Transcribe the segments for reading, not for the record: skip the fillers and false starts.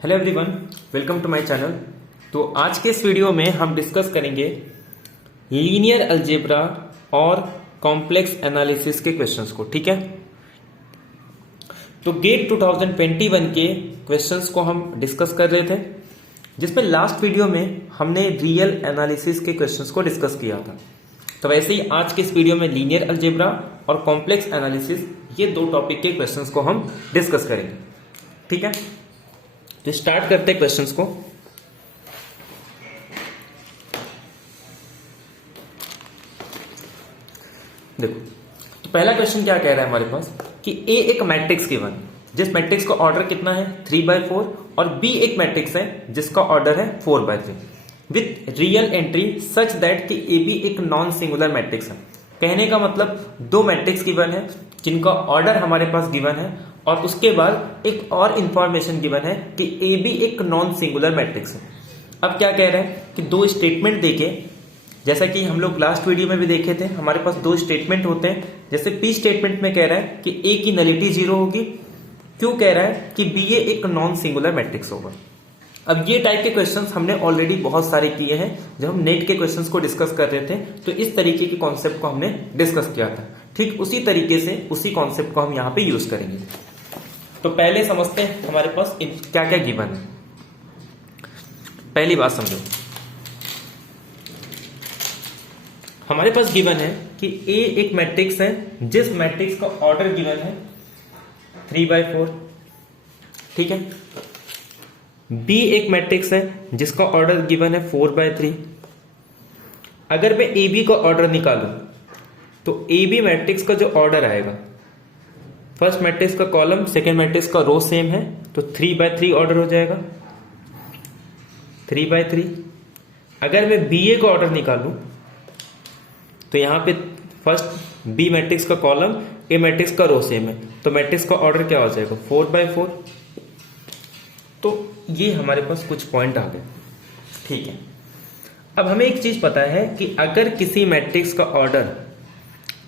Hello everyone, welcome to my channel. तो आज के इस वीडियो में हम डिस्कस करेंगे लीनियर अलजेब्रा और कॉम्प्लेक्स एनालिसिस के क्वेश्चंस को। ठीक है, तो गेट 2021 के क्वेश्चंस को हम डिस्कस कर रहे थे, जिसमें लास्ट वीडियो में हमने रियल एनालिसिस के क्वेश्चंस को डिस्कस किया था। तो वैसे ही आज के इस वीडियो में लीनियर अलजेब्रा और कॉम्प्लेक्स एनालिसिस, ये दो टॉपिक के क्वेश्चंस को हम डिस्कस करेंगे। ठीक है, तो स्टार्ट करते हैं क्वेश्चंस को। देखो, तो पहला क्वेश्चन क्या कह रहा है हमारे पास कि ए एक मैट्रिक्स गिवन, जिस मैट्रिक्स का ऑर्डर कितना है 3/4, और बी एक मैट्रिक्स है जिसका ऑर्डर है 4/3 with real entry such that कि ए बी एक नॉन सिंगुलर मैट्रिक्स है। कहने का मतलब दो मैट्रिक्स गिवन है जिनका ऑर्डर हमारे पास गिवन है, और उसके बाद एक और इंफॉर्मेशन गिवन है कि ए बी एक नॉन सिंगुलर मैट्रिक्स है। अब क्या कह रहे हैं कि दो स्टेटमेंट देके, जैसा कि हम लोग लास्ट वीडियो में भी देखे थे, हमारे पास दो स्टेटमेंट होते हैं। जैसे पी स्टेटमेंट में कह रहा है कि ए की नलिटी 0 होगी। क्यों कह रहा है कि बी ए एक नॉन सिंगुलर मैट्रिक्स होगा। अब ये टाइप के क्वेश्चंस हमने ऑलरेडी बहुत सारे किए हैं जब हम नेट के क्वेश्चंस को डिस्कस कर रहे थे, तो इस तरीके के कॉन्सेप्ट को हमने डिस्कस किया था। ठीक उसी तरीके से उसी कॉन्सेप्ट को हम यहाँ पे यूज करेंगे। तो पहले समझते हैं हमारे पास क्या क्या गिवन है। पहली बात समझो, हमारे पास गिवन है कि ए एक मैट्रिक्स है जिस मैट्रिक्स का ऑर्डर गिवन है 3/4। ठीक है, बी एक मैट्रिक्स है जिसका ऑर्डर गिवन है 4/3। अगर मैं ए बी का ऑर्डर निकालूं तो ए बी मैट्रिक्स का जो ऑर्डर आएगा, फर्स्ट मैट्रिक्स का कॉलम सेकेंड मैट्रिक्स का रो सेम है, तो 3/3 ऑर्डर हो जाएगा 3/3। अगर मैं बी ए का ऑर्डर निकालूं तो यहां पे फर्स्ट बी मैट्रिक्स का कॉलम ए मैट्रिक्स का रो सेम है, तो मैट्रिक्स का ऑर्डर क्या हो जाएगा 4/4। तो ये हमारे पास कुछ पॉइंट आ गए। ठीक है, अब हमें एक चीज पता है कि अगर किसी मैट्रिक्स का ऑर्डर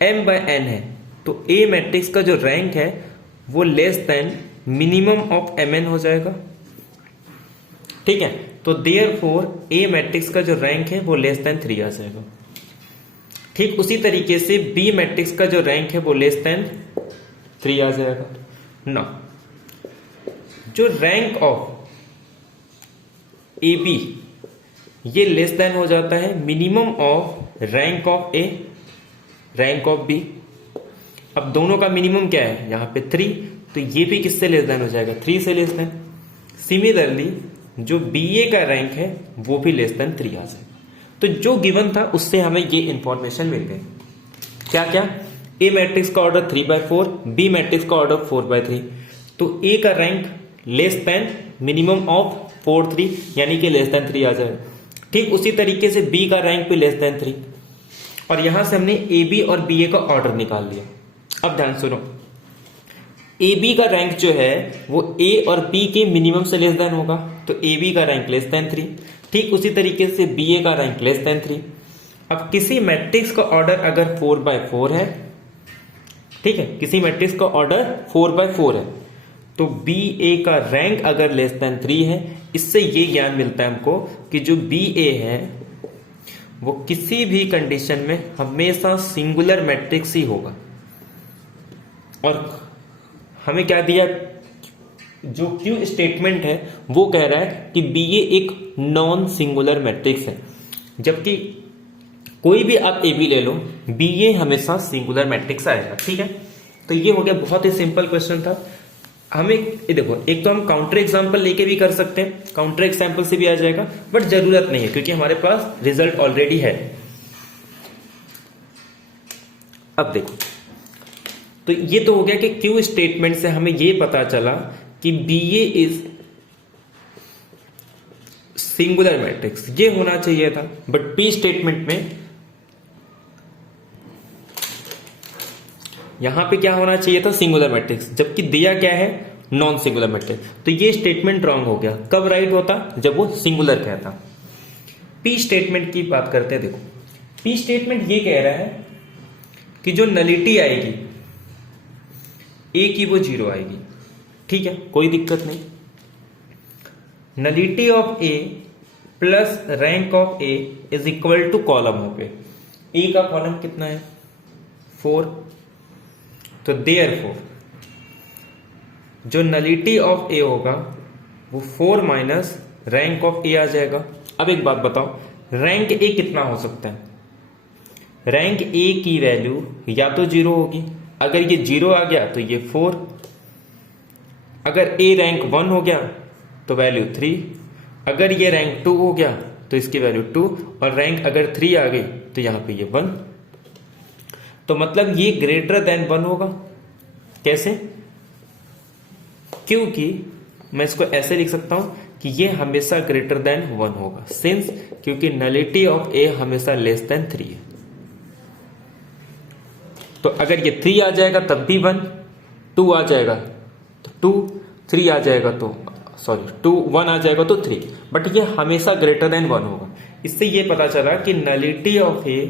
m/n है तो ए मैट्रिक्स का जो रैंक है वो less then minimum of mn हो जाएगा। ठीक है, तो देयरफॉर ए मैट्रिक्स का जो रैंक है वो लेस देन 3 आ जाएगा। ठीक उसी तरीके से बी मैट्रिक्स का जो रैंक है वो लेस देन 3 आ जाएगा ना। जो रैंक ऑफ ए बी ये लेस देन हो जाता है minimum of rank of A, rank of B. अब दोनों का मिनिमम क्या है यहां पे 3, तो ये भी किससे लेस देन हो जाएगा 3 से लेस देन। सिमिलरली जो बी ए का रैंक है वो भी लेस देन 3 आ जाएगा। तो जो गिवन था उससे हमें ये इंफॉर्मेशन मिल गई। क्या क्या, ए मैट्रिक्स का ऑर्डर 3/4, बी मैट्रिक्स का ऑर्डर 4/3, तो ए का rank less than minimum of 4/3 यानी कि लेस देन 3 आ जाएगा। ठीक उसी तरीके से बी का रैंक भी लेस देन 3, और यहां से हमने ए बी और बी ए का ऑर्डर निकाल लिया। अब ध्यान सुनो, ए बी का रैंक जो है वो ए और बी के मिनिमम से लेस देन होगा, तो ए बी का रैंक लेस देन 3। ठीक उसी तरीके से बी ए का रैंक लेस देन 3। अब किसी मैट्रिक्स का ऑर्डर अगर 4/4 है, ठीक है, किसी मैट्रिक्स का ऑर्डर 4/4 है, तो बी ए का रैंक अगर लेस देन 3 है, इससे ये ज्ञान मिलता है हमको कि जो बी ए है वो किसी भी कंडीशन में हमेशा सिंगुलर मैट्रिक्स ही होगा। और हमें क्या दिया, जो क्यू स्टेटमेंट है वो कह रहा है कि बी ए एक नॉन सिंगुलर मैट्रिक्स है, जबकि कोई भी आप ए बी ले लो, बी ए हमेशा सिंगुलर मैट्रिक्स आएगा। ठीक है, तो ये हो गया, बहुत ही सिंपल क्वेश्चन था। हमें ये देखो, एक तो हम काउंटर एग्जांपल लेके भी कर सकते हैं, काउंटर एग्जांपल से भी आ जाएगा, बट जरूरत नहीं है क्योंकि हमारे पास रिजल्ट ऑलरेडी है। अब देखो, तो ये तो हो गया कि क्यू स्टेटमेंट से हमें ये पता चला कि B A is singular matrix, ये होना चाहिए था। बट पी स्टेटमेंट में यहां पे क्या होना चाहिए था, सिंगुलर मैट्रिक्स, जबकि दिया क्या है नॉन सिंगुलर मैट्रिक्स। तो ये स्टेटमेंट रॉन्ग हो गया। कब राइट होता, जब वो सिंगुलर कहता। पी स्टेटमेंट की बात करते हैं। देखो, पी स्टेटमेंट ये कह रहा है कि जो नलिटी आएगी ए की वो 0 आएगी। ठीक है, कोई दिक्कत नहीं। Nullity of A plus rank of A is equal to column हो गए। ए का कॉलम कितना है 4, तो देयरफॉर जो नलिटी ऑफ ए होगा वो 4 माइनस रैंक ऑफ ए आ जाएगा। अब एक बात बताओ, रैंक ए कितना हो सकता है? रैंक ए की वैल्यू या तो 0 होगी, अगर ये 0 आ गया तो ये 4, अगर ए रैंक 1 हो गया तो वैल्यू 3, अगर ये रैंक 2 हो गया तो इसकी वैल्यू 2, और रैंक अगर 3 आ गई तो यहां पे ये 1। तो मतलब ये ग्रेटर देन 1 होगा। कैसे? क्योंकि मैं इसको ऐसे लिख सकता हूं कि ये हमेशा ग्रेटर देन 1 होगा, सिंस क्योंकि नलिटी ऑफ ए हमेशा लेस देन 3 है। तो अगर ये 3 आ जाएगा तब भी 1, 2 आ जाएगा तो 2, 3 आ जाएगा तो 1 आ जाएगा तो 3, बट ये हमेशा ग्रेटर देन 1 होगा। इससे ये पता चला कि नलिटी ऑफ ए,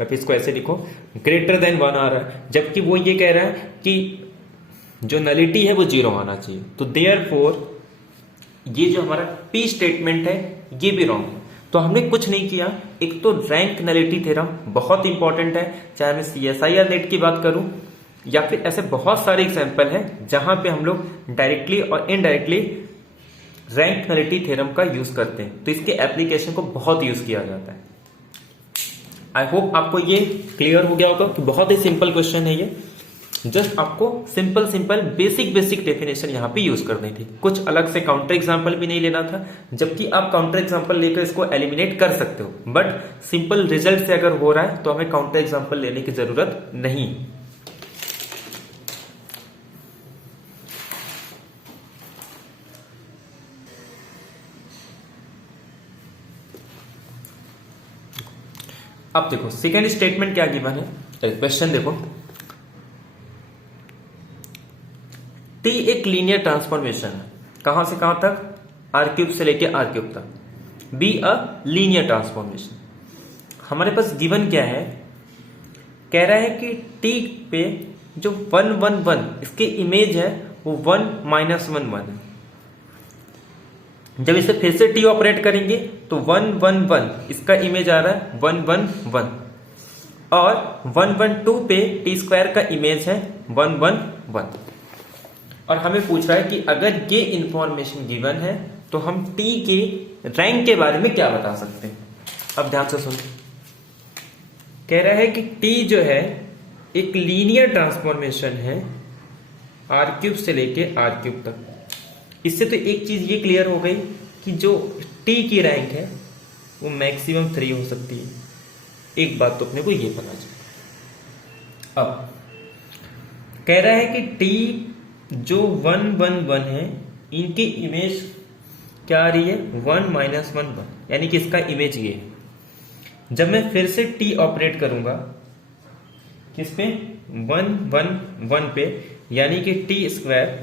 अब इसको ऐसे लिखो, ग्रेटर देन 1 आ रहा है, जबकि वो ये कह रहा है कि जो नलिटी है वो 0 आना चाहिए। तो देयरफॉर ये जो हमारा पी स्टेटमेंट है ये भी रॉन्ग है। तो हमने कुछ नहीं किया। एक तो रैंक नलिटी थ्योरम बहुत इंपॉर्टेंट है, चाहे मैं CSIR नेट की बात करूं या फिर ऐसे बहुत सारे एग्जाम्पल हैं जहां पे हम लोग डायरेक्टली और इनडायरेक्टली रैंक नलिटी थ्योरम का यूज करते हैं। तो इसके एप्लीकेशन को बहुत यूज किया जाता है। आई होप आपको ये क्लियर हो गया होगा कि बहुत ही सिंपल क्वेश्चन है ये। जस्ट आपको सिंपल बेसिक डेफिनेशन यहां पे यूज करनी थी, कुछ अलग से काउंटर एग्जांपल भी नहीं लेना था, जबकि आप काउंटर एग्जांपल लेकर इसको एलिमिनेट कर सकते हो, बट सिंपल रिजल्ट से अगर हो रहा है तो हमें काउंटर एग्जांपल लेने की जरूरत नहीं। अब देखो सेकेंड स्टेटमेंट क्या गिवन है, क्वेश्चन देखो, टी एक लीनियर ट्रांसफॉर्मेशन है, कहां से कहां तक? आर क्यूब से लेके आर क्यूब तक। Be a linear transformation. हमारे पास गिवन क्या है? कह रहा है कि टी पे जो 1 1 1 इसकी इमेज है वो 1 -1 1 है। जब इसे फिर से टी ऑपरेट करेंगे तो 1 1 1 इसका इमेज आ रहा है 1 1 1, और 1 1 2 पे टी स्क्वायर का इमेज है 1 1 1। और हमें पूछ रहा है कि अगर ये इंफॉर्मेशन गिवन है तो हम टी के रैंक के बारे में क्या बता सकते हैं। अब ध्यान से सुनो, कह रहा है कि टी जो है एक लीनियर ट्रांसफॉर्मेशन है आर क्यूब से लेके आर क्यूब तक। इससे तो एक चीज ये क्लियर हो गई कि जो टी की रैंक है वो मैक्सिमम 3 हो सकती है। एक बात तो अपने को ये पता चला। अब कह रहा है कि टी जो 1 1 1 है इनकी इमेज क्या आ रही है 1 -1 1, यानी कि इसका इमेज ये है। जब मैं फिर से टी ऑपरेट करूंगा किस पे? 1 1 1 पे, यानी कि टी स्क्वायर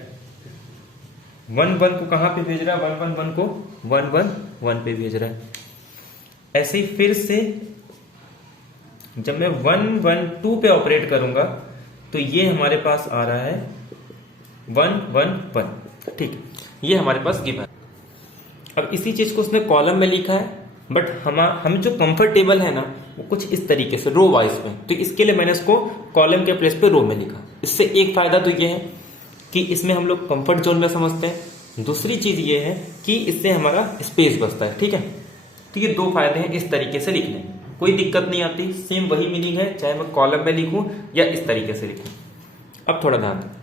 1 1 को कहां पे भेज रहा है? 1 1 1 को 1 1 1 पे भेज रहा है। ऐसे ही फिर से जब मैं 1 1 2 पे ऑपरेट करूंगा तो ये हमारे पास आ रहा है 1 1 1। ठीक है, ये हमारे पास गिवन है। अब इसी चीज को उसने कॉलम में लिखा है, बट हम जो कंफर्टेबल है ना वो कुछ इस तरीके से रो वाइज में, तो इसके लिए मैंने इसको कॉलम के प्लेस पे रो में लिखा। इससे एक फायदा तो ये है कि इसमें हम लोग कंफर्ट जोन में समझते हैं, दूसरी चीज ये है कि इससे हमारा स्पेस बचता है। ठीक है, तो ये 2 फायदे हैं इस तरीके से लिखने, कोई दिक्कत नहीं आती। सेम वही मीनिंग है चाहे मैं कॉलम में लिखूं या इस तरीके से लिखूं। अब थोड़ा ध्यान दें,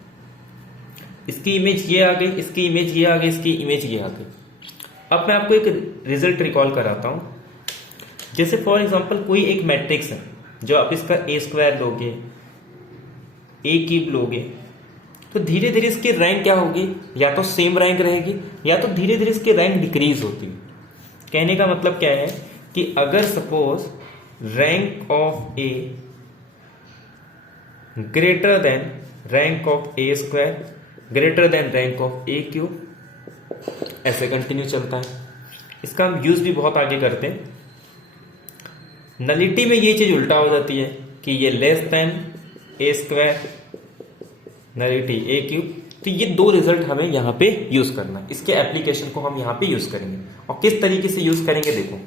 इसकी इमेज ये आ गई, इसकी इमेज ये आ गई, इसकी इमेज ये आ गई। अब मैं आपको एक रिजल्ट रिकॉल कराता हूं। जैसे फॉर एग्जांपल कोई एक मैट्रिक्स है, जो आप इसका ए स्क्वायर लोगे, ए क्यूब लोगे, तो धीरे धीरे इसकी रैंक क्या होगी? या तो सेम रैंक रहेगी या तो धीरे धीरे इसकी रैंक डिक्रीज होती है। कहने का मतलब क्या है कि अगर suppose rank of A greater than rank of A square greater than rank of A cube, ऐसे कंटिन्यू चलता है। इसका हम यूज भी बहुत आगे करते हैं। नलिटी में ये चीज उल्टा हो जाती है कि ये लेस देन ए स्क्वायर नलिटी ए क्यूब, तो ये दो रिजल्ट हमें यहाँ पे यूज करना है, इसके एप्लीकेशन को हम यहाँ पे यूज करेंगे। और किस तरीके से यूज करेंगे देखो,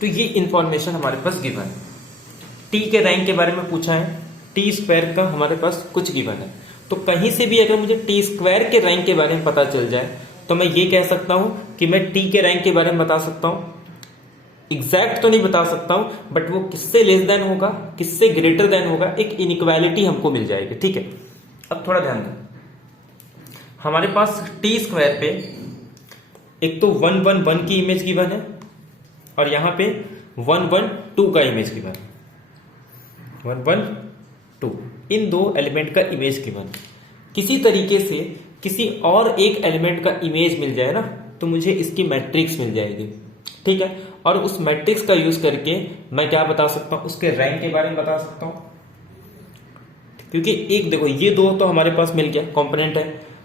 तो ये इंफॉर्मेशन हमारे पास गिवन है, टी के रैंक के बारे में पूछा है, टी स्क्वायर का हमारे पास कुछ गिवन है। तो कहीं से भी अगर मुझे टी स्क्वायर के रैंक के बारे में पता चल जाए तो मैं ये कह सकता हूं कि मैं टी के रैंक के बारे में बता सकता हूं। एग्जैक्ट तो नहीं बता सकता हूं, बट वो किससे लेस देन होगा, किससे ग्रेटर देन होगा, एक इनइक्वालिटी हमको मिल जाएगी। ठीक है, अब थोड़ा ध्यान दो, हमारे पास टी स्क्वायर पे एक तो 1 1 1 की इमेज गिवन है और यहां पे 1 1 2 का इमेज गिवन है, 1 1 2, इन दो एलिमेंट का इमेज गिवन। किसी तरीके से किसी और एक एलिमेंट का इमेज मिल जाए ना तो मुझे इसकी मैट्रिक्स मिल जाएगी। ठीक है, और उस मैट्रिक्स का यूज करके मैं क्या बता सकता हूं, उसके रैंक के बारे में बता सकता हूं। क्योंकि एक देखो, ये दो तो हमारे पास मिल गया, कंपोनेंट है,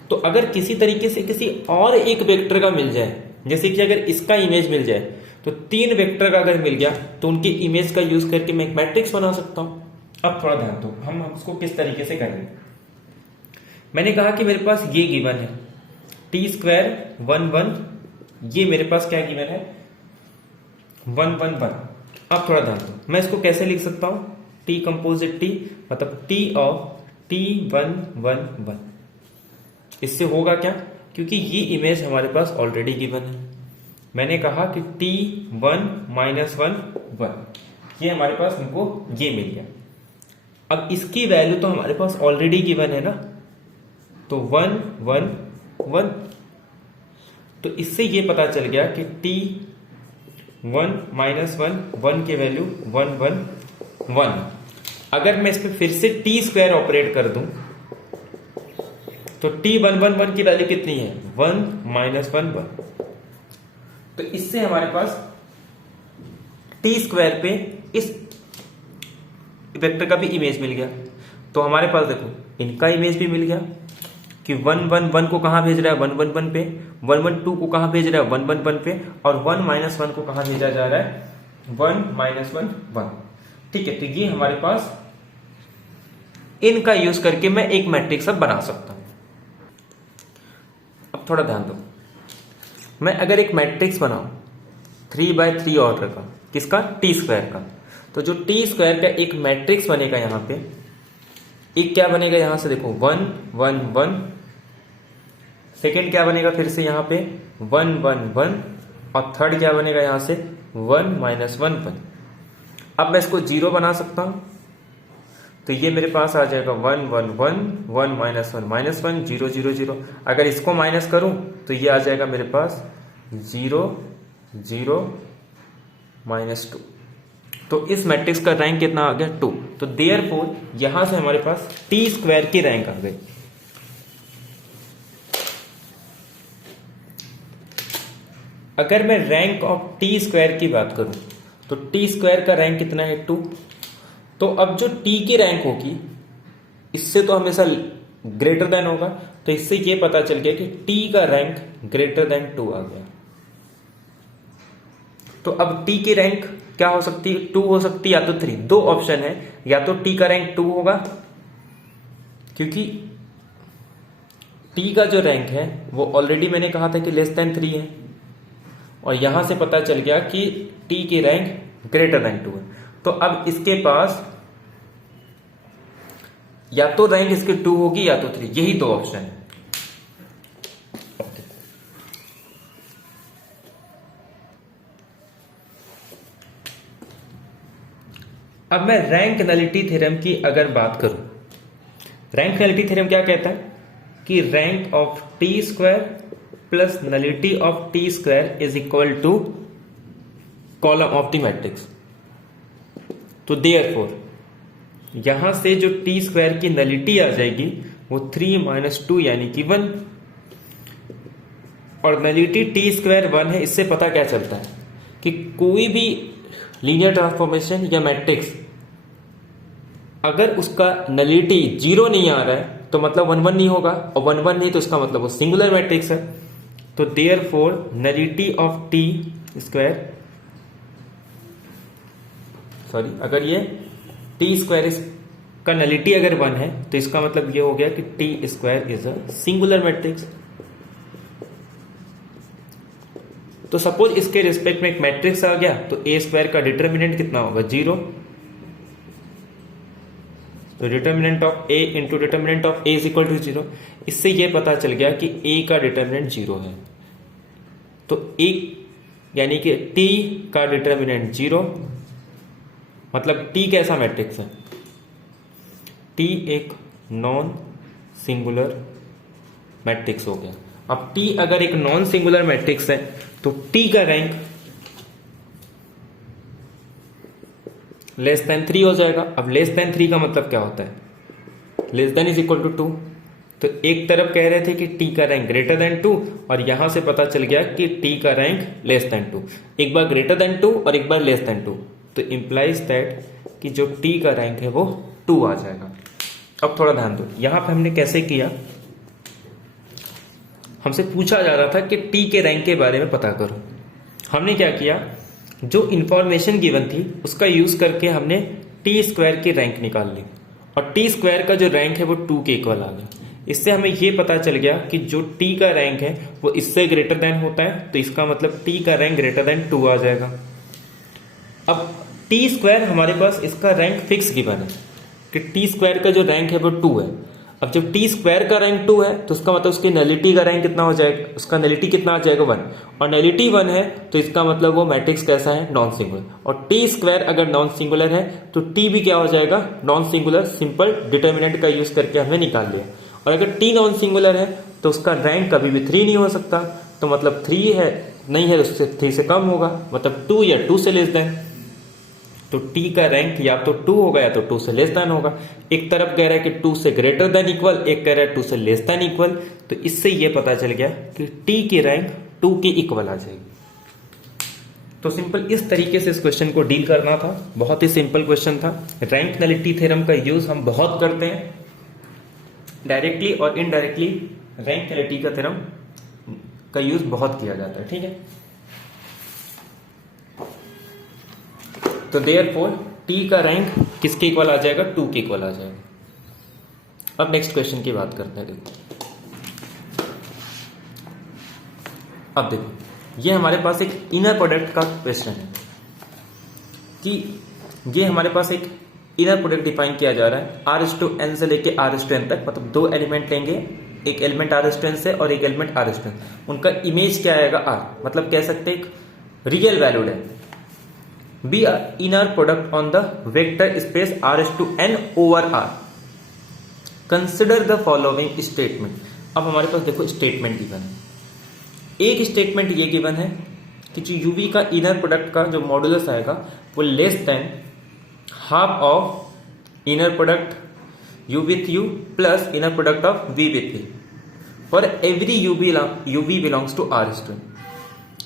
तो अगर किसी तरीके से किसी और एक वेक्टर का मिल जाए, जैसे कि अगर इसका इमेज मिल जाए तो 3 वेक्टर का अगर मिल गया तो उनकी इमेज का यूज करके मैं एक मैट्रिक्स बना सकता हूं। अब थोड़ा ध्यान दो, हम उसको किस तरीके से करेंगे। मैंने कहा कि मेरे पास ये गिवन है टी स्क्वायर 1 1, ये मेरे पास क्या गिवन है 1 1 1। अब थोड़ा ध्यान दो, मैं इसको कैसे लिख सकता हूं, टी कंपोजिट टी मतलब टी ऑफ टी 1 1 1। इससे होगा क्या, क्योंकि ये इमेज हमारे पास ऑलरेडी गिवन है, मैंने कहा कि टी 1 -1 1, ये हमारे पास हमको ये मिल गया। अब इसकी वैल्यू तो हमारे पास ऑलरेडी गिवन है ना, तो 1 1 1, तो इससे ये पता चल गया कि टी 1 -1 1 की वैल्यू 1 1 1। अगर मैं इस पर फिर से टी स्क्वायर ऑपरेट कर दूं तो टी 1 1 1 की वैल्यू कितनी है 1 -1 1। तो इससे हमारे पास टी स्क्वायर पे इस वेक्टर का भी इमेज मिल गया। तो हमारे पास देखो इनका इमेज भी मिल गया कि 1 1 1 को कहां भेज रहा है 1 1 1 पे, 1 1 2 को कहां भेज रहा है 1 1 1 पे, और 1 -1 को कहां भेजा जा रहा है 1 -1 1। ठीक है, तो ये हमारे पास इनका यूज करके मैं एक मैट्रिक्स अब बना सकता हूं। अब थोड़ा ध्यान दो, मैं अगर एक मैट्रिक्स बनाऊं 3 by 3 ऑर्डर का, किसका टी स्क्वायर का, तो जो टी स्क्वायर का एक मैट्रिक्स बनेगा यहां पे, एक क्या बनेगा यहां से देखो 1 1 1, सेकेंड क्या बनेगा फिर से यहां पे 1 1 1, और थर्ड क्या बनेगा यहां से 1 -1 1। अब मैं इसको 0 बना सकता हूं, तो ये मेरे पास आ जाएगा 1 1 1 1 -1 -1 0 0 0। अगर इसको माइनस करूं तो ये आ जाएगा मेरे पास 0 0 -2। तो इस मैट्रिक्स का रैंक कितना आ गया 2। तो देयरफॉर यहां से हमारे पास टी स्क्वायर की रैंक आ गई। अगर मैं रैंक ऑफ टी स्क्वायर की बात करूं तो टी स्क्वायर का रैंक कितना है 2। तो अब जो टी की रैंक होगी इससे तो हमेशा ग्रेटर देन होगा, तो इससे ये पता चल गया कि टी का रैंक ग्रेटर देन 2 आ गया। तो अब टी की रैंक क्या हो सकती है 2 हो सकती है या तो 3, दो ऑप्शन है, या तो टी का रैंक 2 होगा क्योंकि टी का जो रैंक है वो ऑलरेडी मैंने कहा था कि लेस देन 3 है, और यहां से पता चल गया कि टी की रैंक ग्रेटर देन 2 है। तो अब इसके पास या तो रैंक इसकी 2 होगी या तो 3, यही दो ऑप्शन है। अब मैं रैंक नलिटी थ्योरम की अगर बात करूं, रैंक नलिटी थ्योरम क्या कहता है कि rank of T square plus nullity of T square is equal to column of the matrix. तो देयरफॉर यहां से जो टी स्क्वायर की नलिटी आ जाएगी वो 3 - 2 यानी कि 1, और नलिटी टी स्क्वायर 1 है। इससे पता क्या चलता है कि कोई भी लीनियर ट्रांसफॉर्मेशन या मैट्रिक्स अगर उसका नलिटी 0 नहीं आ रहा है तो मतलब 1 1 नहीं होगा, और 1 1 नहीं तो इसका मतलब वो सिंगुलर मैट्रिक्स है। तो therefore nullity of T square, sorry, अगर ये टी स्क्वायर इज का नलिटी अगर 1 है तो इसका मतलब ये हो गया कि T square is a singular matrix. तो सपोज इसके रिस्पेक्ट में एक मैट्रिक्स आ गया तो ए स्क्वायर का डिटर्मिनेंट कितना होगा 0। तो determinant of A into determinant of A is equal to 0। इससे यह पता चल गया कि ए का डिटर्मिनेंट 0 है। तो ए यानी कि टी का डिटर्मिनेंट 0, मतलब टी कैसा मैट्रिक्स है, टी एक नॉन सिंगुलर मैट्रिक्स हो गया। अब टी अगर एक नॉन सिंगुलर मैट्रिक्स है तो टी का रैंक लेस देन 3 हो जाएगा। अब लेस देन 3 का मतलब क्या होता है, less than is equal to 2। तो एक तरफ कह रहे थे कि टी का रैंक ग्रेटर देन 2 और यहां से पता चल गया कि टी का रैंक लेस देन 2। एक बार ग्रेटर देन 2 और एक बार लेस देन 2, तो इंप्लाइज दैट कि जो टी का रैंक है वो 2 आ जाएगा। अब थोड़ा ध्यान दो, यहां पे हमने कैसे किया, हमसे पूछा जा रहा था कि टी के रैंक के बारे में पता करो। हमने क्या किया, जो इंफॉर्मेशन गिवन थी उसका यूज करके हमने टी स्क्वायर की रैंक निकाल ली और टी स्क्वायर का जो रैंक है वो 2 के इक्वल आ गया। इससे हमें ये पता चल गया कि जो टी का रैंक है वो इससे ग्रेटर देन होता है, तो इसका मतलब टी का रैंक ग्रेटर देन 2 आ जाएगा। अब टी स्क्वायर हमारे पास इसका रैंक फिक्स गिवन है कि टी स्क्वायर का जो रैंक है वो 2 है। अब जब टी स्क्वायर का रैंक 2 है तो उसका मतलब उसकी नलिटी का रैंक कितना हो जाएगा, उसका नलिटी कितना आ जाएगा 1, और नलिटी 1 है तो इसका मतलब वो मैट्रिक्स कैसा है, नॉन सिंगुलर। और टी स्क्वायर अगर नॉन सिंगुलर है तो टी भी क्या हो जाएगा, नॉन सिंगुलर। सिंपल डिटर्मिनेंट का यूज करके हमने निकाल लिया। और अगर टी नॉन सिंगुलर है तो उसका रैंक कभी भी 3 नहीं हो सकता, तो मतलब 3 है नहीं है, उससे 3 से कम होगा, मतलब 2 या 2 से लेस देन। तो टी का रैंक या तो 2 होगा या तो 2 से लेस देन होगा। एक तरफ कह रहा है कि 2 से ग्रेटर देन इक्वल, एक कह रहा है 2 से लेस देन इक्वल। तो इससे यह पता चल गया कि टी की रैंक 2 के इक्वल आ जाएगी। तो सिंपल इस तरीके से इस क्वेश्चन को डील करना था। बहुत ही सिंपल क्वेश्चन था। रैंक नलिटी थ्योरम का यूज हम बहुत करते हैं, डायरेक्टली और इनडायरेक्टली रैंक नलिटी का थ्योरम का यूज बहुत किया जाता है। ठीक है, तो देयरफॉर टी का रैंक किसके इक्वल आ जाएगा, 2 के इक्वल आ जाएगा। अब नेक्स्ट क्वेश्चन की बात करते हैं। देखो अब देखो, ये हमारे पास एक इनर प्रोडक्ट का क्वेश्चन है कि ये हमारे पास एक इनर प्रोडक्ट डिफाइन किया जा रहा है r/n से लेके r/n तक, मतलब 2 एलिमेंट लेंगे, एक एलिमेंट r/n से और एक एलिमेंट r/n। उनका इमेज क्या आएगा, r, मतलब कह सकते हैं रियल वैल्यूड है। B inner product on the vector space r/n over r। Consider the following statement. अब हमारे पास देखो स्टेटमेंट गिवन है। एक स्टेटमेंट ये गिवन है कि जो यूवी का इनर प्रोडक्ट का जो मॉडुलस आएगा वो less than half of inner product U with U plus inner product of V with V for every UV belongs to r/n।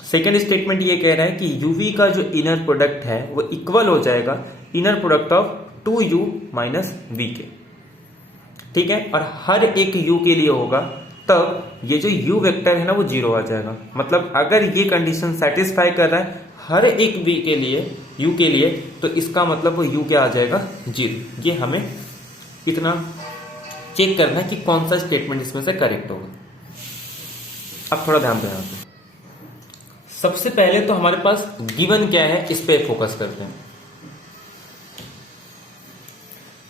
Second statement ये कह रहा है कि यूवी का जो इनर प्रोडक्ट है वो इक्वल हो जाएगा inner product of 2u minus V के। ठीक है, और हर एक u के लिए होगा तब ये जो u वेक्टर है ना वो 0 आ जाएगा। मतलब अगर ये कंडीशन सेटिस्फाई कर रहा है हर एक v के लिए, u के लिए, तो इसका मतलब वो u क्या आ जाएगा, 0। ये हमें इतना चेक करना है कि कौन सा स्टेटमेंट इसमें से करेक्ट होगा। अब थोड़ा ध्यान देना। सबसे पहले तो हमारे पास गिवन क्या है इस पे फोकस करते हैं।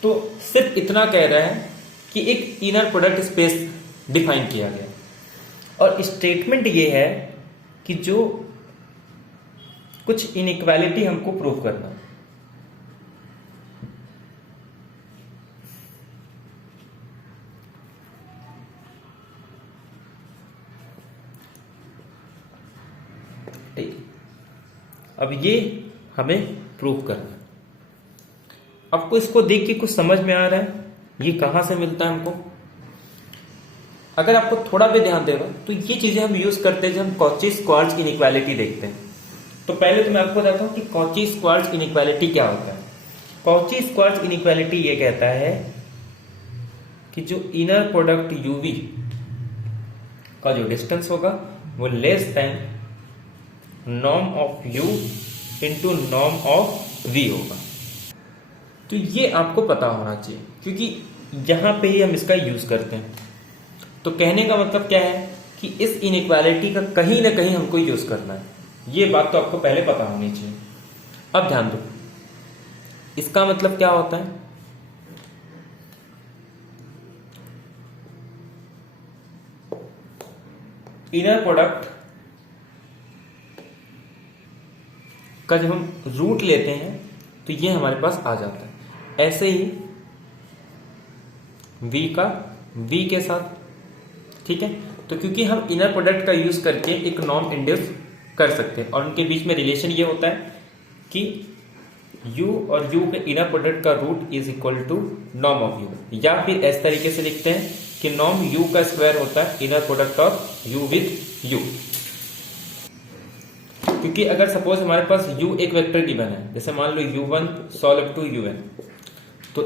तो सिर्फ इतना कह रहा है कि एक इनर प्रोडक्ट स्पेस डिफाइन किया गया और स्टेटमेंट ये है कि जो कुछ इनइक्वालिटी हमको प्रूव करना है। ठीक, अब ये हमें प्रूव करना है। आपको इसको देख के कुछ समझ में आ रहा है ये कहां से मिलता है हमको। अगर आपको थोड़ा भी ध्यान देगा तो ये चीजें हम यूज करते हैं जब हम कॉची-स्क्वार्ट्ज इनइक्वालिटी देखते हैं। तो पहले तो मैं आपको बताता हूं कि कॉची-स्क्वार्ट्ज इनइक्वालिटी क्या होता है। कॉची-स्क्वार्ट्ज इनइक्वालिटी ये कहता है कि जो इनर प्रोडक्ट यूवी का जो डिस्टेंस होगा वो less then norm of u into norm of v होगा। तो ये आपको पता होना चाहिए, क्योंकि यहां पे ही हम इसका यूज करते हैं। तो कहने का मतलब क्या है कि इस इनइक्वालिटी का कहीं ना कहीं हमको यूज करना है, ये बात तो आपको पहले पता होनी चाहिए। अब ध्यान दो, इसका मतलब क्या होता है, इनर प्रोडक्ट का जब हम रूट लेते हैं तो ये हमारे पास आ जाता है। ऐसे ही v का v के साथ, ठीक है। तो क्योंकि हम इनर प्रोडक्ट का यूज करके एक नॉर्म इंड्यूस कर सकते हैं और उनके बीच में रिलेशन ये होता है कि u और u के इनर प्रोडक्ट का root is equal to norm of u, या फिर इस तरीके से लिखते हैं कि नॉर्म u का स्क्वायर होता है inner product of u with u। क्योंकि अगर सपोज हमारे पास u एक वेक्टर गिवन है, जैसे मान लो u1 solve up to un, तो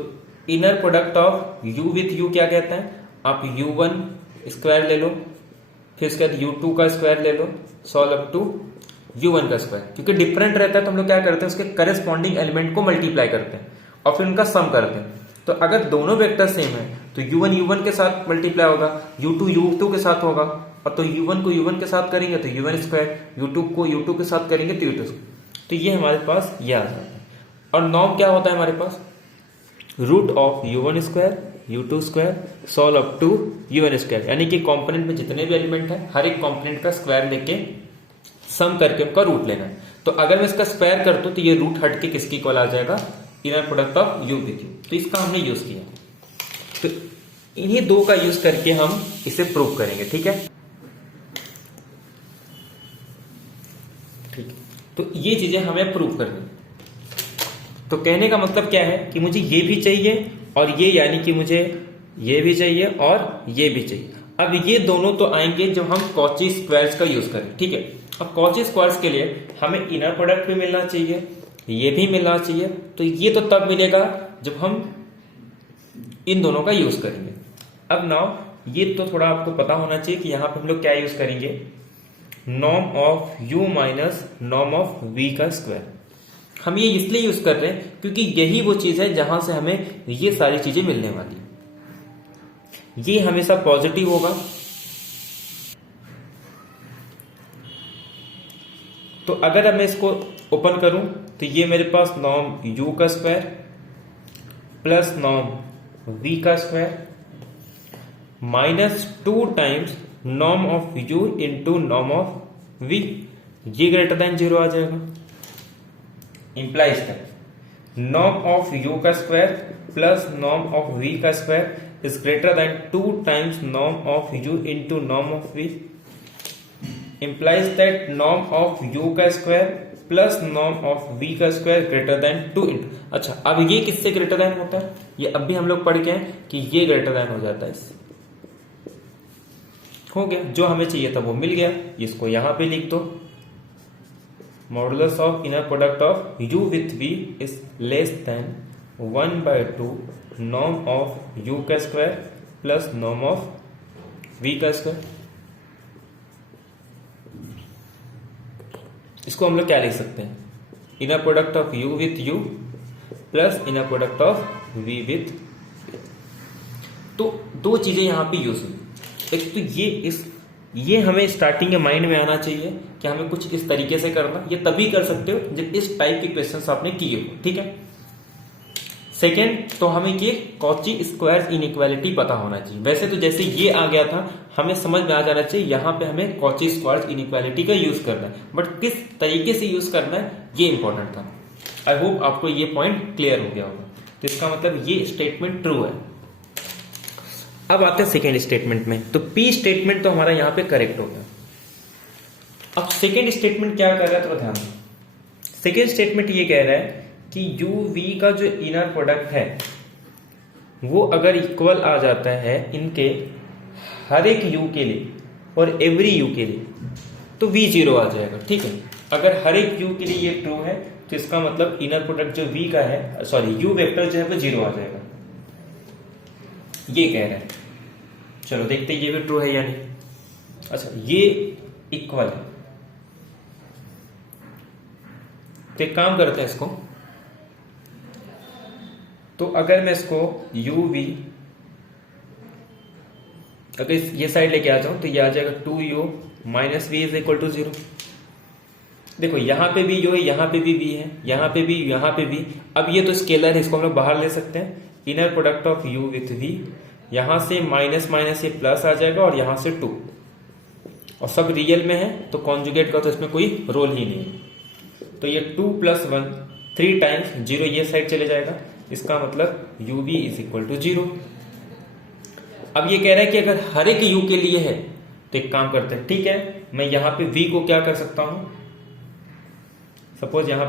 inner product of u with u क्या कहता है, आप u1 स्क्वायर ले लो, फिर उसके बाद u2 का स्क्वायर ले लो, सॉल्व अप टू u1 का स्क्वायर। क्योंकि डिफरेंट रहता है तो हम लोग क्या करते हैं, उसके करेस्पॉन्डिंग एलिमेंट को मल्टीप्लाई करते हैं और फिर उनका सम करते हैं। तो अगर दोनों वेक्टर सेम है तो u1 u1 के साथ मल्टीप्लाई होगा, u2 u2 के साथ होगा, और तो u1 को u1 के साथ करेंगे तो u1 स्क्वायर, u2 को u2 के साथ करेंगे तो u2। तो ये हमारे पास ये आ जाता है। और नॉर्म क्या होता है हमारे पास, root of u1 square u2 square solve up to u1 square, यानी कि कंपोनेंट में जितने भी एलिमेंट है हर एक कंपोनेंट का स्क्वायर लेके सम करके उनका रूट लेना है। तो अगर मैं इसका स्क्वायर कर दूं तो ये रूट हट के किसकी इक्वल आ जाएगा, inner product of u with u। तो इसका हमने यूज किया, तो इन्हीं दो का यूज करके हम इसे प्रूव करेंगे, ठीक है। ठीक है, तो ये चीजें हमें प्रूव करनी। तो कहने का मतलब क्या है कि मुझे ये भी चाहिए और ये, यानी कि मुझे ये भी चाहिए और ये भी चाहिए। अब ये दोनों तो आएंगे जब हम कॉची स्क्वायर्स का यूज करें, ठीक है। अब कॉची स्क्वायर्स के लिए हमें इनर प्रोडक्ट भी मिलना चाहिए, ये भी मिलना चाहिए। तो ये तो तब मिलेगा जब हम इन दोनों का यूज करेंगे। अब नाउ ये तो थोड़ा आपको पता होना चाहिए कि यहां पे हम लोग क्या यूज करेंगे, norm of u minus norm of v का स्क्वायर। हम ये इसलिए यूज कर रहे हैं क्योंकि यही वो चीज है जहां से हमें ये सारी चीजें मिलने वाली है। ये हमेशा पॉजिटिव होगा, तो अगर मैं इसको ओपन करूं तो ये मेरे पास नॉर्म u का स्क्वायर प्लस नॉर्म v का square minus 2 times norm of u into norm of v, ये ग्रेटर देन 0 आ जाएगा। Implies that norm of u का square plus norm of v का square is greater than 2 times norm of u into norm of v, implies that norm of u का square plus norm of v का square greater than 2 into. अच्छा, अब ये किससे greater than होता है, ये अब भी हम लोग पढ़ के हैं कि ये ग्रेटर देन हो जाता है इससे। हो गया, जो हमें चाहिए था वो मिल गया। इसको यहां पे लिख दो, modulus of inner product of u with v is less then 1/2 norm of u का square plus norm of v का स्क्वायर। इसको हम लोग क्या लिख सकते हैं, inner product of u with u plus inner product of v with. तो दो चीजें यहां पे यूज हुई। एक तो ये हमें स्टार्टिंग के माइंड में आना चाहिए कि हमें कुछ इस तरीके से करना। ये तभी कर सकते हो जब इस टाइप के क्वेश्चंस आपने किए हो, ठीक है। सेकेंड, तो हमें ये कॉची स्क्वायर इनइक्वालिटी पता होना चाहिए। वैसे तो जैसे ये आ गया था, हमें समझ में आ जाना चाहिए यहाँ पे हमें कॉची स्क्वायर इनइक्वालिटी का यूज करना है, बट किस तरीके से यूज करना है ये इंपॉर्टेंट था। आई होप आपको ये पॉइंट क्लियर हो गया होगा। तो इसका मतलब ये स्टेटमेंट ट्रू है। अब आते हैं सेकेंड स्टेटमेंट में। तो पी स्टेटमेंट तो हमारा यहाँ पे करेक्ट हो गया। अब सेकेंड स्टेटमेंट क्या कर रहा है, तो ध्यान दो। सेकेंड स्टेटमेंट ये कह रहा है कि u v का जो इनर प्रोडक्ट है वो अगर इक्वल आ जाता है इनके हर एक u के लिए और एवरी u के लिए, तो v 0 आ जाएगा, ठीक है। अगर हर एक u के लिए ये ट्रू है तो इसका मतलब इनर प्रोडक्ट जो v का है, सॉरी u वेक्टर जो है वो 0 आ जाएगा, ये कह रहे हैं। चलो देखते हैं ये भी ट्रू है या नहीं। अच्छा, ये इक्वल है, तो एक काम करते हैं, इसको तो अगर मैं इसको यू वी अगर ये साइड लेके आ जाऊं तो ये आ जाएगा 2u minus V is equal to 0। देखो यहां पे भी u है, यहां पे भी v है, यहां पे भी, यहां पे भी। अब ये तो स्केलर है, इसको हम लोग बाहर ले सकते हैं। Inner product of u with v, यहां से माइनस माइनस ये प्लस आ जाएगा और यहां से 2, और सब रियल में है तो कॉन्जुगेट का तो इसमें कोई रोल ही नहीं है। तो ये 2 प्लस 1 3 टाइम्स 0 ये साइड चले जाएगा, इसका मतलब u v is equal to 0। अब ये कह रहा है कि अगर हर एक u के लिए है तो एक काम करते हैं, ठीक है, मैं यहां पे v को क्या कर सकता हूं, सपोज यहां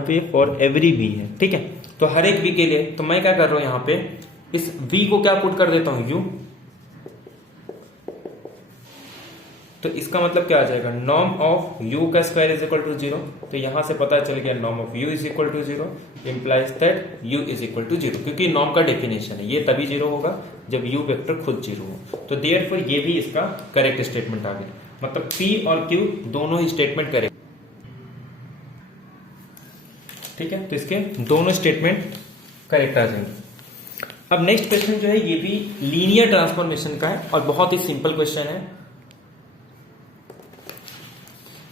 पे फॉर एवरी v है, ठीक है, तो हर एक v के लिए तो मैं क्या कर रहा हूं, यहां पे इस v को क्या पुट कर देता हूं u, तो इसका मतलब क्या आ जाएगा, नॉर्म ऑफ u का स्क्वायर इज इक्वल टू 0। तो यहां से पता चल गया norm of u is equal to 0 implies that u is equal to 0, क्योंकि नॉर्म का डेफिनेशन है, ये तभी 0 होगा जब u वेक्टर खुद 0 हो। तो देयरफॉर ये भी इसका करेक्ट स्टेटमेंट आ गया, मतलब p और q दोनों ही स्टेटमेंट करेक्ट, ठीक है, तो इसके दोनों स्टेटमेंट करेक्ट आ जाएंगे। अब नेक्स्ट क्वेश्चन जो है ये भी लीनियर ट्रांसफॉर्मेशन का है और बहुत ही सिंपल क्वेश्चन है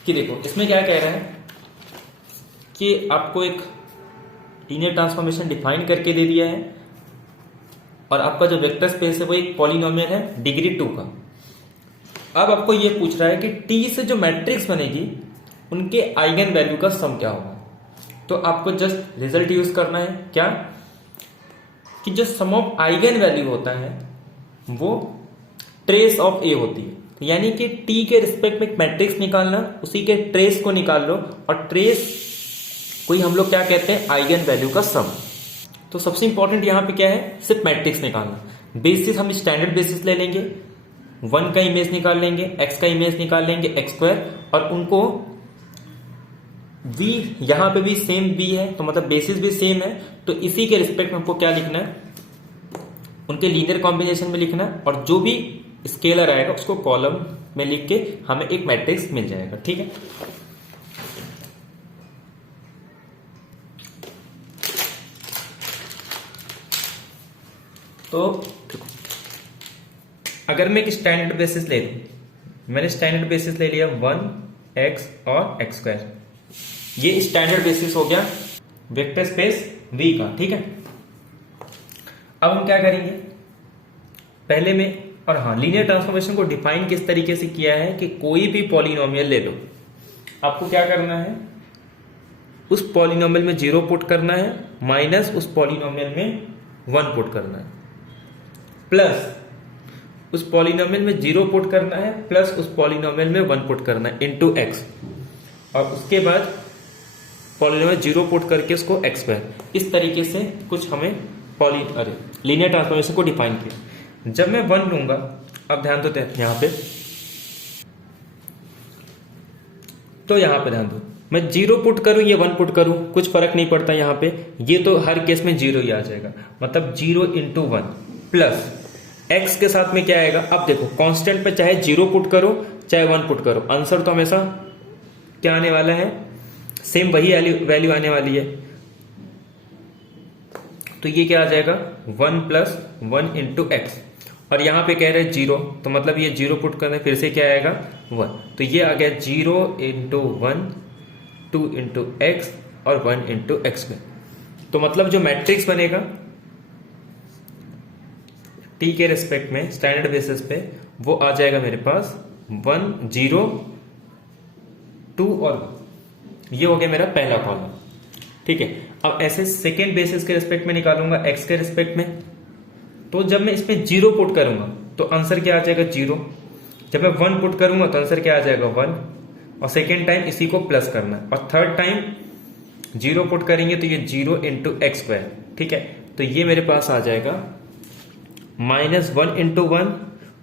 कि देखो इसमें क्या कह रहा है कि आपको एक लीनियर ट्रांसफॉर्मेशन डिफाइन करके दे दिया है और आपका जो वेक्टर स्पेस है वो एक पॉलिनोमियल है डिग्री 2 का। अब आपको ये पूछ रहा है कि टी से जो मैट्रिक्स बनेगी उनके आइगन वैल्यू का सम क्या होगा। तो आपको जस्ट रिजल्ट यूज करना है, क्या कि जो सम ऑफ आइगन वैल्यू होता है वो ट्रेस ऑफ ए होती है, यानी कि टी के रिस्पेक्ट में एक मैट्रिक्स निकालना, उसी के ट्रेस को निकाल लो, और ट्रेस को ही हम लोग क्या कहते हैं, आइगन वैल्यू का सम। तो सबसे इंपॉर्टेंट यहां पे क्या है, सिर्फ मैट्रिक्स निकालना। बेसिस हम स्टैंडर्ड बेसिस ले लेंगे, 1 का इमेज निकाल लेंगे, x का इमेज निकाल लेंगे x स्क्वायर, और उनको v यहां पे भी सेम v है तो मतलब बेसिस भी सेम है, तो इसी के रिस्पेक्ट में हमको क्या लिखना है, उनके लीनियर कॉम्बिनेशन में लिखना है, और जो भी स्केलर आएगा उसको कॉलम में लिख के हमें एक मैट्रिक्स मिल जाएगा, ठीक है। तो अगर मैं एक स्टैंडर्ड बेसिस ले लूं, मैंने स्टैंडर्ड बेसिस ले लिया 1x और x स्क्वायर, ये स्टैंडर्ड बेसिस हो गया वेक्टर स्पेस V का, ठीक है। अब हम क्या करेंगे, पहले में, और हाँ, लीनियर ट्रांसफॉर्मेशन को डिफाइन किस तरीके से किया है कि कोई भी पॉलिनोमियल ले लो, आपको क्या करना है, उस पॉलिनोमियल में 0 पुट करना है, माइनस उस पॉलिनोमियल में 1 पुट करना है, प्लस उस पॉलिनोमियल में 0 पुट करना है, प्लस उस पॉलिनोमियल में 1 पुट करना है इनटू x, और उसके बाद पॉलिनोमियल 0 पुट करके उसको x स्क्वायर। इस तरीके से कुछ हमें लीनियर ट्रांसफॉर्मेशन को डिफाइन किया। जब मैं 1 लूंगा, अब ध्यान दो यहां पे, तो यहां पे ध्यान दो, मैं 0 पुट करूं या 1 पुट करूं कुछ फर्क नहीं पड़ता यहां पे, ये तो हर केस में 0 ही आ जाएगा, मतलब 0 इंटू 1 प्लस x के साथ में क्या आएगा। अब देखो कांस्टेंट पे चाहे 0 पुट करो चाहे 1 पुट करो, आंसर तो हमेशा क्या आने वाला है, सेम वही वैल्यू आने वाली है। तो ये क्या आ जाएगा, 1 प्लस 1 इंटू एक्स, और यहां पे कह रहे हैं 0, तो मतलब ये 0 पुट करने फिर से क्या आएगा 1, तो ये आ गया 0 इंटू 1, 2 इंटू एक्स और 1 इंटू एक्स में। तो मतलब जो मैट्रिक्स बनेगा टी के रेस्पेक्ट में स्टैंडर्ड बेसिस पे, वो आ जाएगा मेरे पास 1 0 2 और 1। ये हो गया मेरा पहला कॉलम, ठीक है। अब ऐसे सेकेंड बेसिस के रेस्पेक्ट में निकालूंगा एक्स के रेस्पेक्ट में, तो जब मैं इसमें 0 पुट करूंगा तो आंसर क्या आ जाएगा 0, जब मैं 1 पुट करूंगा तो आंसर क्या आ जाएगा 1, और सेकेंड टाइम इसी को प्लस करना है, और थर्ड टाइम 0 पुट करेंगे तो ये 0 इंटू एक्स स्क्वायर, ठीक है। तो ये मेरे पास आ जाएगा माइनस 1 इंटू 1,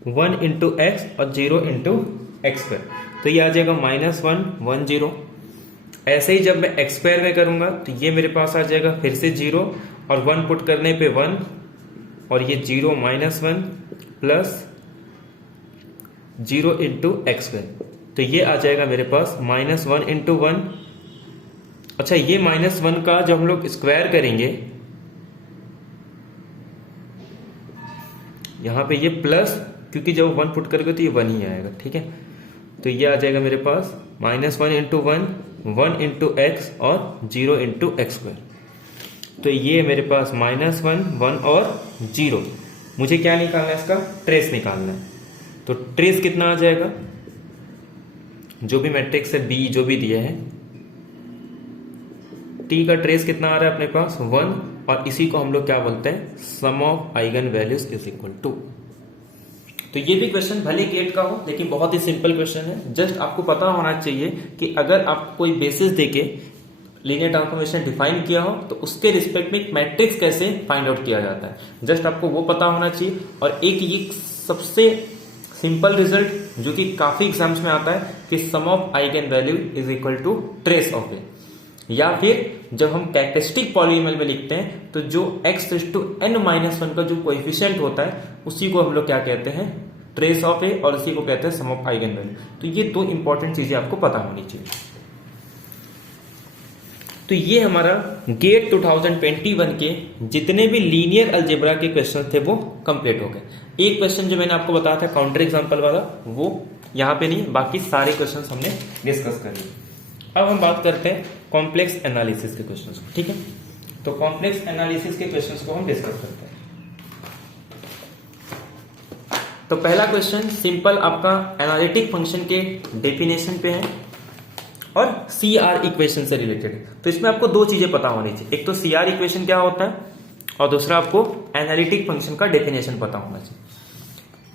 1 इंटू एक्स और 0 इंटू एक्स स्क्वायर, तो ये आ जाएगा माइनस 1 1 0। ऐसे ही जब मैं एक्स स्क्वायर में करूंगा तो ये मेरे पास आ जाएगा फिर से 0, और 1 पुट करने पे 1, और ये 0 minus 1 plus 0 into x square, तो ये आ जाएगा मेरे पास माइनस 1 इंटू 1 अच्छा, ये -1 का जब हम लोग स्क्वायर करेंगे, यहां पे ये प्लस, क्योंकि जब 1 पुट करोगे तो ये 1 ही आएगा, ठीक है। तो ये आ जाएगा मेरे पास -1 इंटू 1 इंटू एक्स और 0 इंटू एक्स स्क्वायर। तो ये मेरे पास -1, 1 और 0। मुझे क्या निकालना है? इसका ट्रेस निकालना है। तो ट्रेस कितना आ जाएगा? जो भी मैट्रिक्स है बी जो भी दिया है, टी का ट्रेस कितना आ रहा है अपने पास? 1, और इसी को हम लोग क्या बोलते हैं? Sum of eigen values is equal to. तो ये भी क्वेश्चन भले गेट का हो, लेकिन बहुत ही सिंपल क्वेश्चन है। जस्ट आपको पता होना चाहिए कि अगर आप कोई बेसिस देके लीनियर ट्रांसफॉर्मेशन डिफाइन किया हो तो उसके रिस्पेक्ट में एक मैट्रिक्स कैसे फाइंड आउट किया जाता है, जस्ट आपको वो पता होना चाहिए। और एक ये सबसे सिंपल रिजल्ट जो कि काफी एग्जाम्स में आता है कि sum of eigen value is equal to trace of A, या फिर जब हम कैरेक्टरिस्टिक पॉलीनोमियल में लिखते हैं तो जो x⁻n−1 का जो कोएफिशिएंट होता है उसी को हम लोग क्या कहते हैं? ट्रेस ऑफ ए, और इसी को कहते हैं सम ऑफ आइगन वैल्यू। तो ये दो इंपॉर्टेंट चीजें आपको पता होनी चाहिए। तो ये हमारा गेट 2021 के जितने भी लीनियर अलजेब्रा के क्वेश्चन थे वो कंप्लीट हो गए। एक क्वेश्चन जो मैंने आपको बताया था काउंटर एग्जांपल वाला, वो यहाँ पे नहीं, बाकी सारे क्वेश्चन हमने डिस्कस कर लिए। अब हम बात करते हैं कॉम्प्लेक्स एनालिसिस के क्वेश्चंस को, ठीक है। तो कॉम्प्लेक्स एनालिसिस के क्वेश्चंस को हम डिस्कस करते हैं। तो पहला क्वेश्चन सिंपल आपका एनालिटिक फंक्शन के डेफिनेशन पे है और CR इक्वेशन से रिलेटेड है। तो इसमें आपको दो चीजें पता होनी चाहिए, एक तो CR इक्वेशन क्या होता है और दूसरा आपको एनालिटिक फंक्शन का डेफिनेशन पता होना चाहिए।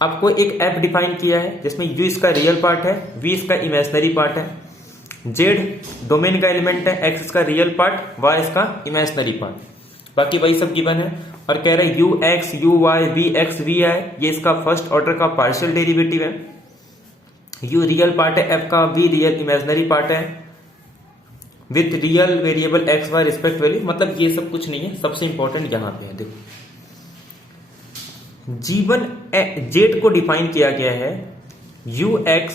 आपको एक एफ डिफाइन किया है जिसमें U इसका रियल पार्ट है, V इसका इमेजिनरी पार्ट है, Z डोमेन का एलिमेंट है, X इसका रियल पार्ट, Y इसका इमेजिनरी पार्ट, बाकी वही सब गिवन है। और कह रहे हैं UX, UY, VX, VI ये इसका फर्स्ट ऑर्डर का पार्शियल डेरिवेटिव है। U रियल पार्ट है F का, V रियल इमेजिनरी पार्ट है with real variable X Y respect value. मतलब ये सब कुछ नहीं है, सबसे इंपॉर्टेंट यहां पे है, देखो G1 Z को डिफाइन किया गया है UX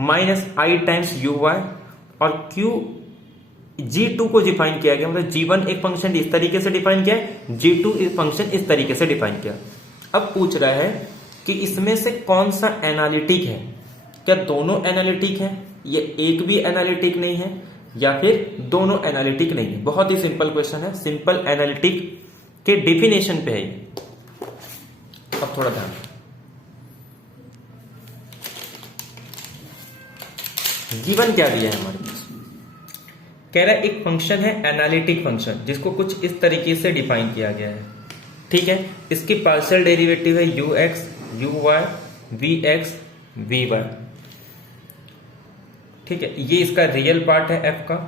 minus I times UY, और G2 को डिफाइन किया गया, मतलब G1 एक फंक्शन इस तरीके से डिफाइन किया है, G2 एक फंक्शन इस तरीके से डिफाइन किया। अब पूछ रहा है कि इसमें से कौन सा एनालिटिक है? क्या दोनों एनालिटिक है, ये एक भी एनालिटिक नहीं है, या फिर दोनों एनालिटिक नहीं है? बहुत ही सिंपल क्वेश्चन है, सिंपल एनालिटिक के डेफिनेशन पे है ये। अब थोड़ा ध्यान, गिवन क्या दिया है हमारे पास? कह रहा है एक फंक्शन है एनालिटिक फंक्शन जिसको कुछ इस तरीके से डिफाइन किया गया है, ठीक है। इसकी पार्शियल डेरिवेटिव है UX, UY, VX, VY, ठीक है। ये इसका रियल पार्ट है F का,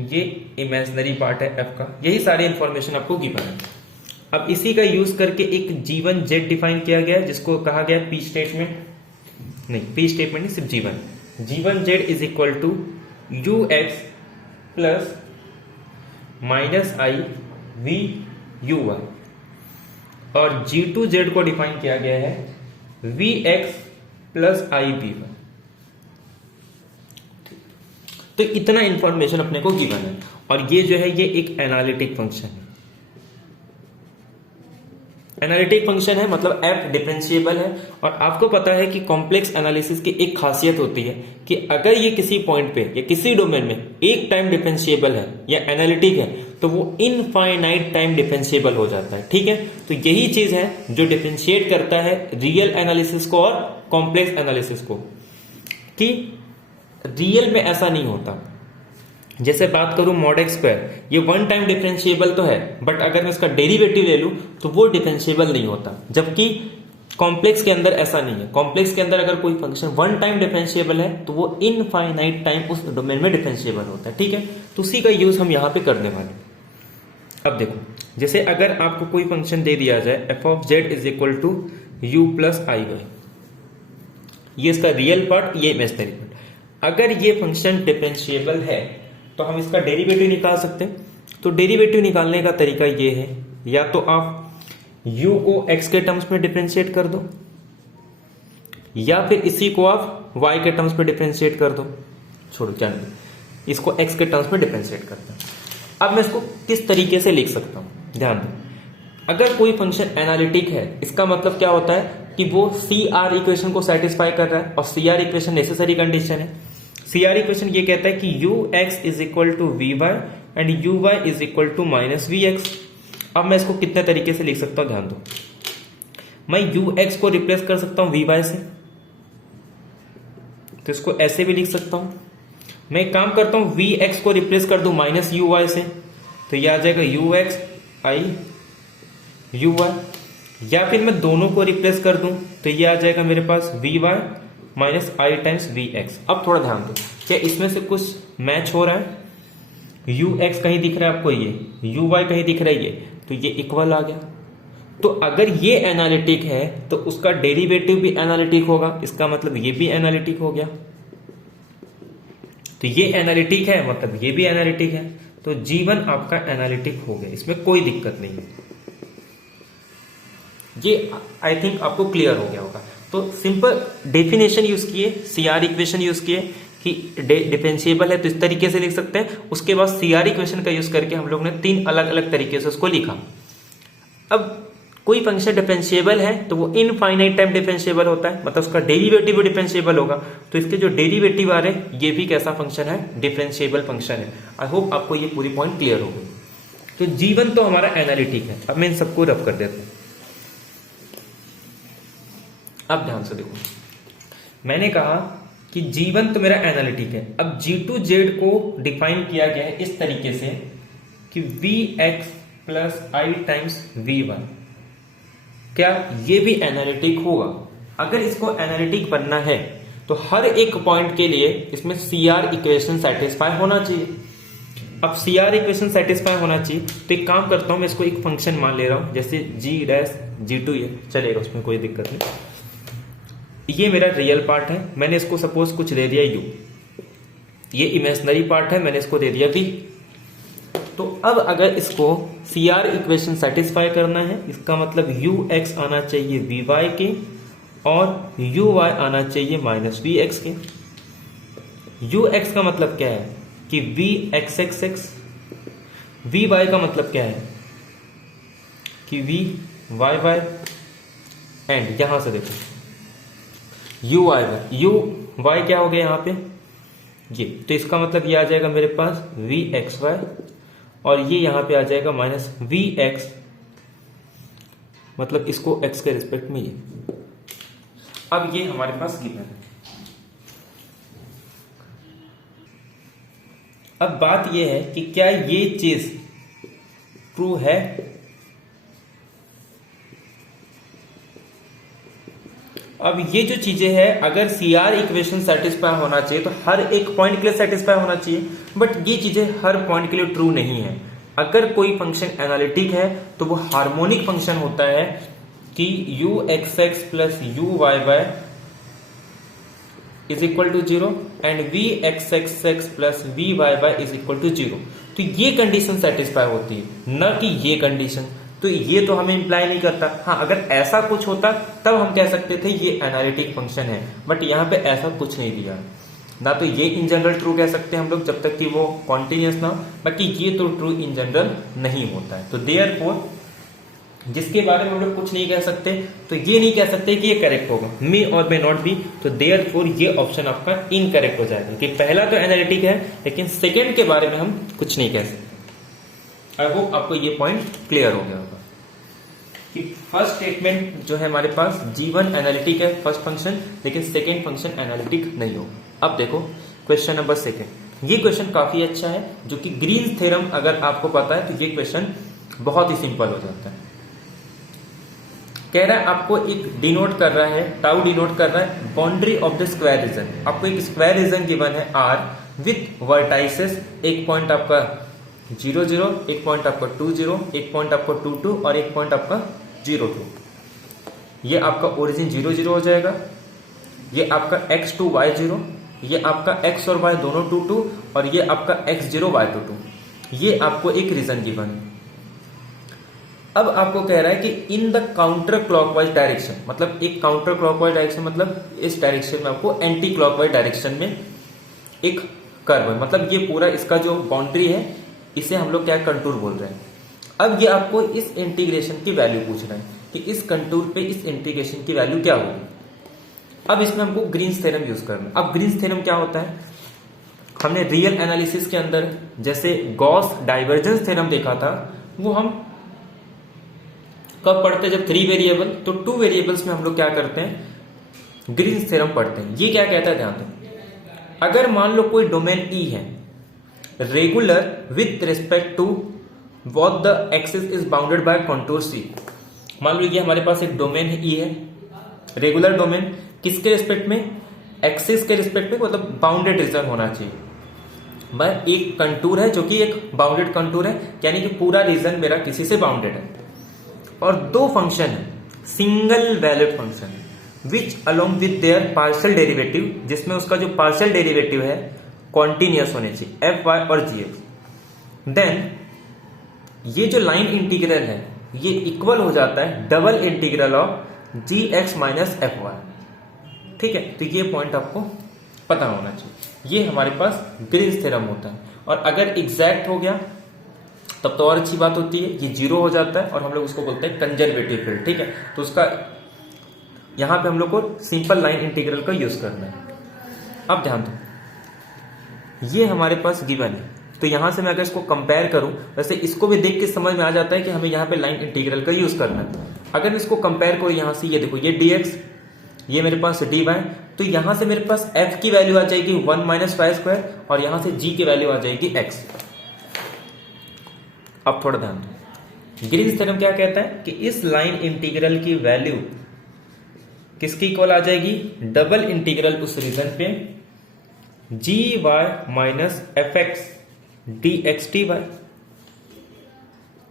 ये इमेजिनरी पार्ट है F का, यही सारी इंफॉर्मेशन आपको गिवन है। अब इसी का यूज करके एक G1 Z डिफाइन किया गया है जिसको कहा गया P स्टेटमेंट, नहीं P स्टेटमेंट नहीं, सिर्फ G1 Z is equal to UX plus -I V UY, और G2 Z को डिफाइन किया गया है VX प्लस I VY। तो इतना इंफॉर्मेशन अपने को गिवन है, और ये जो है ये एक एनालिटिक फंक्शन है। एनालिटिक फंक्शन है मतलब f डिफरेंशिएबल है, और आपको पता है कि कॉम्प्लेक्स एनालिसिस की एक खासियत होती है कि अगर ये किसी पॉइंट पे या किसी डोमेन में एक टाइम डिफरेंशिएबल है या एनालिटिक है तो वो इनफाइनाइट टाइम डिफरेंशिएबल हो जाता है, ठीक है। तो यही चीज है जो डिफरेंशिएट करता है रियल एनालिसिस को और कॉम्प्लेक्स एनालिसिस को, कि रियल में ऐसा नहीं होता। जैसे बात करूं मॉड एक्स स्क्वायर, ये वन टाइम डिफरेंशिएबल तो है, बट अगर मैं इसका डेरिवेटिव ले लूं तो वो डिफरेंशिएबल नहीं होता, जबकि कॉम्प्लेक्स के अंदर ऐसा नहीं है। कॉम्प्लेक्स के अंदर अगर कोई फंक्शन वन टाइम डिफरेंशिएबल है तो वो इनफाइनाइट टाइम उस डोमेन में डिफरेंशिएबल होता है, ठीक है। तो उसी का यूज हम यहां पे करने वाले हैं। अब देखो, जैसे अगर आपको कोई फंक्शन दे दिया जाए f of z is equal to u plus I Y, ये इसका रियल पार्ट, ये इमेजिनरी पार्ट। अगर ये फंक्शन डिफरेंशिएबल है तो हम इसका डेरिवेटिव निकाल सकते हैं। तो डेरिवेटिव निकालने का तरीका ये है, या तो आप u को x के टर्म्स में डिफरेंशिएट कर दो, या फिर इसी को आप y के टर्म्स में डिफरेंशिएट कर दो। छोड़ो क्या नहीं, इसको एक्स के टर्म्स में डिफरेंशिएट करते हैं। अब मैं इसको किस तरीके से लिख सकता हूं, ध्यान दो। अगर कोई फंक्शन एनालिटिक है, इसका मतलब क्या होता है कि वो सी आर इक्वेशन को सेटिस्फाई कर रहा है, और C R equation necessary condition है। सी आर इक्वेशन ये कहता है कि U X is equal to V Y and U Y is equal to minus V X. अब मैं इसको कितने तरीके से लिख सकता हूं, ध्यान दो। मैं यू एक्स को रिप्लेस कर सकता हूं वी वाई से, तो इसको ऐसे भी लिख सकता हूं। मैं एक काम करता हूं, वी एक्स को रिप्लेस कर दूं माइनस यू वाई से, तो यह आ जाएगा U X I U Y. या फिर मैं दोनों को रिप्लेस कर दूं तो ये आ जाएगा मेरे पास V Y minus I times V X. अब थोड़ा ध्यान दो, क्या इसमें से कुछ मैच हो रहा है? यू एक्स कहीं दिख रहा है आपको, ये यू वाई कहीं दिख रहा है, ये तो ये इक्वल आ गया। तो अगर ये एनालिटिक है तो उसका डेरिवेटिव भी एनालिटिक होगा, इसका मतलब ये भी एनालिटिक हो गया। तो ये एनालिटिक है मतलब ये भी एनालिटिक है, तो जीवन आपका एनालिटिक हो गया, इसमें कोई दिक्कत नहीं है। ये आई थिंक आपको क्लियर हो गया होगा। तो सिंपल डेफिनेशन यूज किए, सीआर इक्वेशन यूज किए कि डिफरेंशिएबल है तो इस तरीके से लिख सकते हैं। उसके बाद सीआर इक्वेशन का यूज करके हम लोग ने 3 अलग अलग तरीके से उसको लिखा। अब कोई फंक्शन डिफरेंशिएबल है तो वो इनफाइनाइट टाइम डिफरेंशिएबल होता है, मतलब उसका डेरिवेटिव भी डिफरेंशिएबल होगा। तो इसके जो डेरिवेटिव आ रहे हैं ये भी कैसा फंक्शन है, डिफरेंशिएबल फंक्शन है। आई होप आपको ये पूरी पॉइंट क्लियर हो गई। तो जीवन तो हमारा एनालिटिक है। अब मैं इन सबको रब कर देता हूं। अब ध्यान से देखो, मैंने कहा कि जीवन तो मेरा एनालिटिक है। अब जी टू जेड को डिफाइन किया गया है इस तरीके से कि V X plus I times V Y. क्या ये भी एनालिटिक होगा? अगर इसको एनालिटिक बनना है तो हर एक पॉइंट के लिए इसमें सीआर इक्वेशन सेटिस्फाई होना चाहिए। अब सीआर इक्वेशन सेटिस्फाई होना चाहिए तो एक काम करता हूं, मैं इसको एक फंक्शन मान ले रहा हूं, जैसे जी डैश जी टू, ये चलेगा, उसमें कोई दिक्कत नहीं। ये मेरा रियल पार्ट है, मैंने इसको सपोज कुछ दे दिया यू। ये इमेजिनरी पार्ट है, मैंने इसको दे दिया वी। तो अब अगर इसको सीआर इक्वेशन सेटिस्फाई करना है, इसका मतलब यू एक्स आना चाहिए वी वाई के और यू वाई आना चाहिए माइनस वी एक्स के। यू एक्स का मतलब क्या है कि V X X X, V Y का मतलब क्या है कि वी वाई वाई, एंड यहां से देखो U Y Y, U Y क्या हो गया यहां पे ये, तो इसका मतलब ये आ जाएगा मेरे पास वी एक्स वाई, और ये यहां पे आ जाएगा माइनस वी एक्स, मतलब इसको एक्स के रिस्पेक्ट में ये। अब ये हमारे पास गिवन है। अब बात ये है कि क्या ये चीज ट्रू है? अब ये जो चीजें हैं, अगर सीआर इक्वेशन सेटिस्फाई होना चाहिए तो हर एक पॉइंट के लिए सेटिस्फाई होना चाहिए, बट ये चीजें हर पॉइंट के लिए ट्रू नहीं है। अगर कोई फंक्शन एनालिटिक है तो वो हार्मोनिक फंक्शन होता है कि U X X plus U Y Y is equal to 0 and V X X X plus V Y Y is equal to 0। तो ये कंडीशन सेटिस्फाई होती है, न कि ये कंडीशन। तो ये तो हमें इंप्लाई नहीं करता। हाँ, अगर ऐसा कुछ होता तब हम कह सकते थे ये एनालिटिक फंक्शन है, बट यहाँ पे ऐसा कुछ नहीं दिया ना। तो ये इन जनरल ट्रू कह सकते हैं हम लोग जब तक कि वो कॉन्टिन्यूस ना, बाकी ये तो ट्रू इन जनरल नहीं होता है। तो देयरफॉर जिसके बारे में हम लोग कुछ नहीं कह सकते, तो ये नहीं कह सकते कि ये करेक्ट होगा, मे और मे नॉट बी। तो देयरफॉर ये ऑप्शन आपका इनकरेक्ट हो जाएगा कि पहला तो एनालिटिक है लेकिन सेकेंड के बारे में हम कुछ नहीं कह सकते। आई होप आपको ये पॉइंट क्लियर हो गया होगा कि फर्स्ट स्टेटमेंट जो है हमारे पास जीवन एनालिटिक है फर्स्ट फंक्शन, लेकिन सेकेंड फंक्शन एनालिटिक नहीं होगा। अब देखो क्वेश्चन नंबर 2। ये क्वेश्चन काफी अच्छा है, जो कि ग्रीन्स थ्योरम अगर आपको पता है तो ये क्वेश्चन बहुत ही सिंपल हो जाता है। कह रहा है आपको एक डिनोट कर रहा है, टाउ डिनोट कर रहा है boundary of the square region. आपको एक स्क्वायर रीजन गिवन है आर विथ वर्टाइसेस, एक पॉइंट आपका 0 0, एक पॉइंट आपका 2 0, एक पॉइंट आपका 2 2 और एक पॉइंट आपका 0 2। ये आपका ओरिजिन 0 0 हो जाएगा, ये आपका x2 y0, ये आपका x और y दोनों 2 2, और ये आपका x0 y2 2। ये आपको एक रीजन गिवन है। अब आपको कह रहा है कि in the counter clockwise direction, मतलब एक काउंटर क्लॉकवाइज डायरेक्शन मतलब इस डायरेक्शन में आपको एंटी क्लॉकवाइज डायरेक्शन में एक कर्व है, मतलब ये पूरा इसका जो बाउंड्री है इसे हम लोग क्या कंटूर बोल रहे हैं। अब ये आपको इस इंटीग्रेशन की वैल्यू पूछ रहा है कि इस कंटूर पे इस इंटीग्रेशन की वैल्यू क्या होगी। अब इसमें हमको ग्रीन्स थ्योरम यूज करना है। अब ग्रीन्स थ्योरम क्या होता है, हमने रियल एनालिसिस के अंदर जैसे गॉस डाइवर्जेंस थ्योरम देखा था, वो हम कब पढ़ते हैं, जब 3 वेरिएबल, तो 2 वेरिएबल्स में हम लोग क्या करते हैं, ग्रीन्स थ्योरम पढ़ते हैं। ये क्या कहता है, ध्यान दो, अगर मान लो कोई डोमेन ई है regular with respect to what the axis is bounded by contour C। मान लो ये हमारे पास एक डोमेन है ई है, रेगुलर डोमेन, किसके रिस्पेक्ट में, एक्सिस के रिस्पेक्ट में, मतलब बाउंडेड रीजन होना चाहिए। मैं एक कंटूर है जो कि एक बाउंडेड कंटूर है, यानी कि पूरा रीजन मेरा किसी से बाउंडेड है, और 2 फंक्शन है single valued function which along with their partial derivative, जिसमें उसका जो पार्शियल डेरिवेटिव है कॉन्टिन्यूअस होने चाहिए, एफ वाई और जी एक्स। देन ये जो लाइन इंटीग्रल है ये इक्वल हो जाता है double integral of G X minus F Y. ठीक है, तो ये पॉइंट आपको पता होना चाहिए। ये हमारे पास ग्रीन्स थ्योरम होता है, और अगर एग्जैक्ट हो गया तब तो और अच्छी बात होती है, ये 0 हो जाता है और हम लोग उसको बोलते हैं कंजर्वेटिव फील्ड। ठीक है, तो उसका यहां पे हम लोग को सिंपल लाइन इंटीग्रल का यूज करना है। अब ध्यान दो, ये हमारे पास गिवन है, तो यहां से मैं अगर इसको कंपेयर करूं, वैसे इसको भी देख के समझ में आ जाता है कि हमें यहां पे लाइन इंटीग्रल का यूज करना है। अगर मैं इसको कंपेयर करूं यहां से, ये देखो ये dx, ये मेरे पास dy, तो यहां से मेरे पास f की वैल्यू आ जाएगी 1 माइनस वाई स्क्वायर, और यहां से g की वैल्यू आ जाएगी x। अब थोड़ा ध्यान दो, ग्रीन्स थ्योरम क्या कहता है कि इस लाइन इंटीग्रल की वैल्यू किसकी इक्वल आ जाएगी, डबल इंटीग्रल उस रीजन पे gy minus fx dx dy।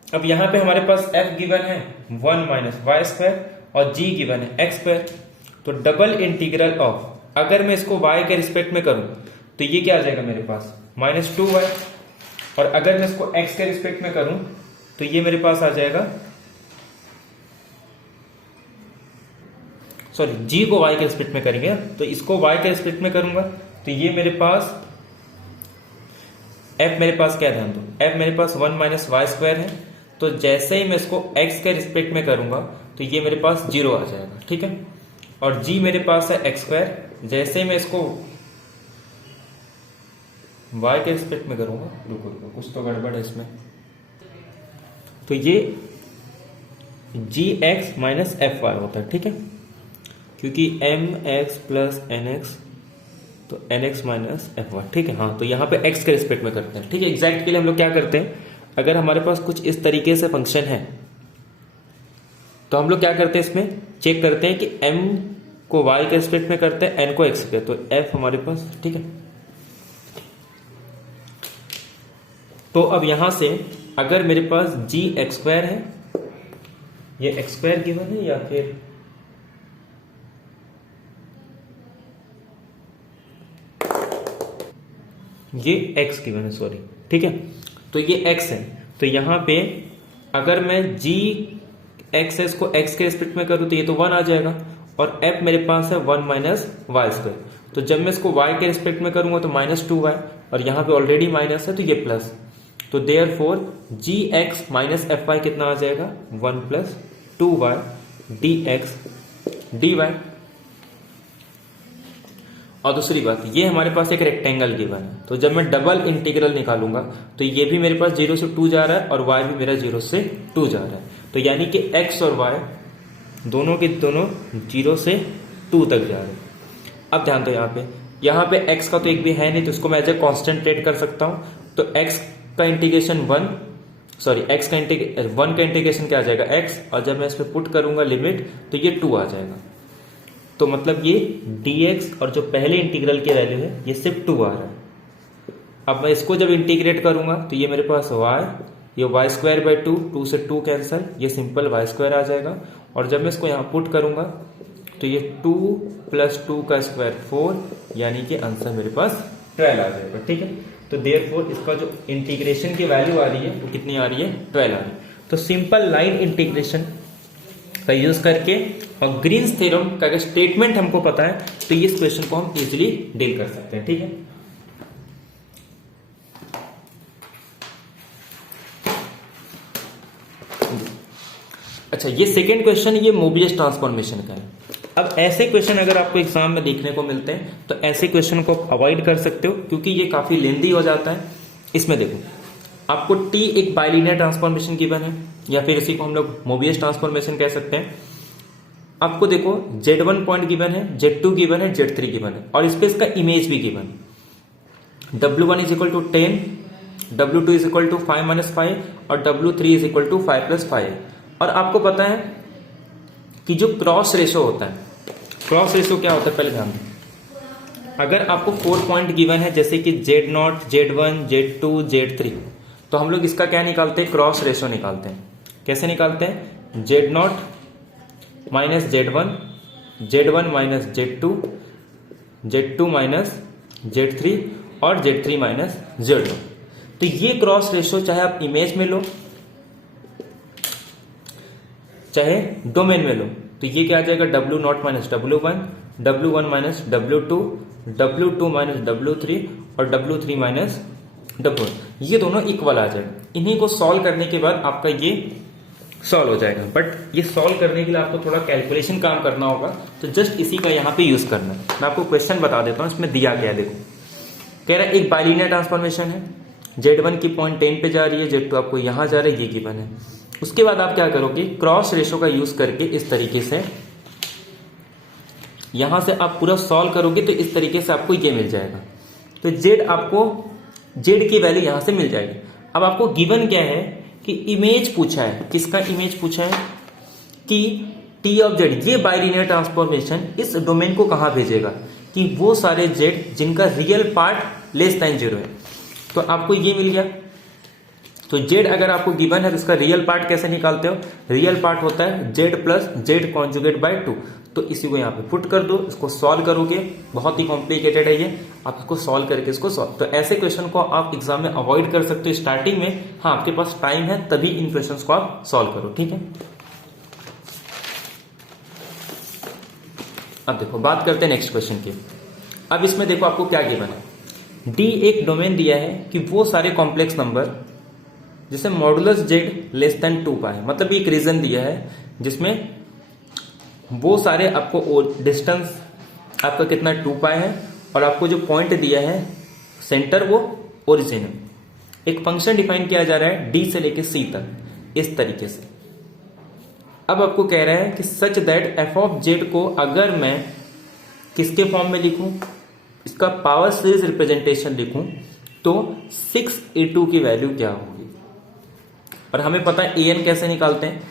अब यहां पे हमारे पास f गिवन है 1 माइनस वाई स्क्वायर और g गिवन है x स्क्वायर, तो डबल इंटीग्रल ऑफ, अगर मैं इसको y के रिस्पेक्ट में करूं तो ये क्या आ जाएगा मेरे पास माइनस 2y, और अगर मैं इसको x के रिस्पेक्ट में करूं तो ये मेरे पास आ जाएगा, सॉरी g को y के रिस्पेक्ट में करेंगे, तो इसको y के रिस्पेक्ट में करूंगा तो ये मेरे पास f मेरे पास क्या, ध्यान दो, f मेरे पास 1 माइनस वाई स्क्वायर है, तो जैसे ही मैं इसको x के रिस्पेक्ट में करूंगा तो ये मेरे पास 0 आ जाएगा। ठीक है, और g मेरे पास है x स्क्वायर, जैसे ही मैं इसको y के रिस्पेक्ट में करूंगा, रुको रुको कुछ तो गड़बड़ है इसमें, तो ये gx माइनस एफ वाई होता है। ठीक है, क्योंकि mx प्लस nx, तो nx माइनस एफ वाई। ठीक है, हाँ, तो यहाँ पे x के रिस्पेक्ट में करते हैं। ठीक है, एग्जैक्ट के लिए हम लोग क्या करते हैं, अगर हमारे पास कुछ इस तरीके से फंक्शन है तो हम लोग क्या करते हैं, इसमें चेक करते हैं कि m को y के रिस्पेक्ट में करते हैं, n को x पे, तो f हमारे पास। ठीक है, तो अब यहां से अगर मेरे पास g x स्क्वायर है, ये x स्क्वायर गिवन है, या फिर ये x गिवन है, सॉरी। ठीक है, तो ये x है, तो यहां पे अगर मैं g x है इसको x के रिस्पेक्ट में करूं तो ये तो 1 आ जाएगा, और f मेरे पास है 1 माइनस वाई स्क्वायर, तो जब मैं इसको y के रिस्पेक्ट में करूंगा तो माइनस 2y, और यहां पे ऑलरेडी माइनस है तो ये प्लस, तो therefore gx minus F Y कितना आ जाएगा, 1 प्लस 2y dx dy। और दूसरी बात, ये हमारे पास एक रेक्टेंगल गिवन है, तो जब मैं डबल इंटीग्रल निकालूंगा तो ये भी मेरे पास 0 से 2 जा रहा है और y भी मेरा 0 से 2 जा रहा है, तो यानी कि x और y दोनों के दोनों 0 से 2 तक जा रहे हैं। अब ध्यान दो, यहाँ पे x का तो एक भी है नहीं, तो इसको मैं एज ए कॉन्स्टेंट ट्रेट कर सकता हूं, तो x का इंटीग्रेशन 1 का इंटीग्रेशन क्या आ जाएगा x, और जब मैं इस पर पुट करूंगा लिमिट तो ये 2 आ जाएगा, तो मतलब ये dx और जो पहले इंटीग्रल की वैल्यू है ये सिर्फ 2 आ रहा है। अब मैं इसको जब इंटीग्रेट करूंगा तो ये मेरे पास y, ये वाई स्क्वायर बाई 2 से 2 कैंसिल, ये सिंपल वाई स्क्वायर आ जाएगा, और जब मैं इसको यहाँ पुट करूंगा तो ये 2 प्लस 2 का स्क्वायर 4, यानी कि आंसर मेरे पास 12 आ जाएगा। ठीक है, तो देयरफॉर इसका जो इंटीग्रेशन की वैल्यू आ रही है वो कितनी आ रही है, 12 आ रही है। तो सिंपल लाइन इंटीग्रेशन का यूज करके और ग्रीन्स थ्योरम का अगर स्टेटमेंट हमको पता है तो इस क्वेश्चन को हम इजीली डील कर सकते हैं। ठीक है, अच्छा, ये सेकेंड क्वेश्चन ये मोबियस ट्रांसफॉर्मेशन का है। अब ऐसे क्वेश्चन अगर आपको एग्जाम में देखने को मिलते हैं तो ऐसे क्वेश्चन को आप अवॉइड कर सकते हो, क्योंकि ये काफी लेंदी हो जाता है। इसमें देखो, आपको टी एक बाइलिनियर ट्रांसफॉर्मेशन गिवन है, या फिर इसी को हम लोग मोबियस ट्रांसफॉर्मेशन कह सकते हैं। आपको देखो Z1 पॉइंट गिवन है, Z2 गिवन है, Z3 गिवन है, और इस पे इसका इमेज भी गिवन है। W1 is equal to 10, W2 is equal to 5-5 और W3 इज इक्वल टू 5+5। और आपको पता है कि जो क्रॉस रेशो होता है, क्रॉस रेशो क्या होता है पहले ध्यान दें। अगर आपको 4 पॉइंट गिवन है जैसे कि Z0, Z1, Z2, Z3, तो हम लोग इसका क्या निकालते हैं, क्रॉस रेशो निकालते हैं। कैसे निकालते हैं, Z0 minus Z1, Z1 minus Z2, Z2 minus Z3 और Z3 माइनस Z1। तो ये क्रॉस रेशो चाहे आप इमेज में लो चाहे डोमेन में लो, तो ये क्या आ जाएगा, W0 minus W1, W1 minus W2, W2 minus W3 और W3 माइनस W1। ये दोनों इक्वल आ जाएगा। इन्हीं को सॉल्व करने के बाद आपका ये सॉल्व हो जाएगा। बट ये सॉल्व करने के लिए आपको थोड़ा कैलकुलेशन काम करना होगा, तो जस्ट इसी का यहाँ पे यूज करना है। मैं आपको क्वेश्चन बता देता हूँ, इसमें दिया क्या है। देखो, कह रहा है एक बाइलिनियर ट्रांसफॉर्मेशन है, Z1 की पॉइंट 10 पे जा रही है, Z2 आपको यहां जा रहा है, ये गिवन है। उसके बाद आप क्या करोगे, क्रॉस रेशो का यूज करके इस तरीके से यहां से आप पूरा सॉल्व करोगे तो इस तरीके से आपको ये मिल जाएगा। तो Z की वैल्यू यहां से मिल जाएगी। अब आपको गिवन क्या है कि इमेज पूछा है। किसका इमेज पूछा है कि T ऑफ Z, ये बाइलिनियर ट्रांसफॉर्मेशन इस डोमेन को कहां भेजेगा, कि वो सारे Z जिनका रियल पार्ट लेस देन 0 है। तो आपको ये मिल गया। तो Z अगर आपको गिवन है तो इसका रियल पार्ट कैसे निकालते हो, रियल पार्ट होता है Z plus Z conjugate by 2। तो इसी को यहाँ पे पुट कर दो, इसको सॉल्व करोगे। बहुत ही कॉम्प्लिकेटेड है ये, आप इसको सॉल्व करके इसको सॉल्व। तो ऐसे क्वेश्चन को आप एग्जाम में अवॉइड कर सकते हो स्टार्टिंग में। हाँ, आपके पास टाइम है तभी इन क्वेश्चन को आप सॉल्व करो, ठीक है। अब देखो, बात करते हैं नेक्स्ट क्वेश्चन की। अब इसमें देखो आपको क्या गिवन है, D एक डोमेन दिया है कि वो सारे कॉम्प्लेक्स नंबर जिसे मॉडुलस Z लेस देन 2 पाए, मतलब एक रीजन दिया है जिसमें वो सारे आपको डिस्टेंस आपका कितना 2 पाए है, और आपको जो पॉइंट दिया है सेंटर वो ओरिजिन है। एक फंक्शन डिफाइन किया जा रहा है D से लेके C तक इस तरीके से। अब आपको कह रहा है कि such that f of Z को अगर मैं किसके फॉर्म में लिखूं, इसका पावर सीरीज रिप्रेजेंटेशन लिखूं, तो 6a2 की वैल्यू क्या होगी। और हमें पता है an कैसे निकालते हैं,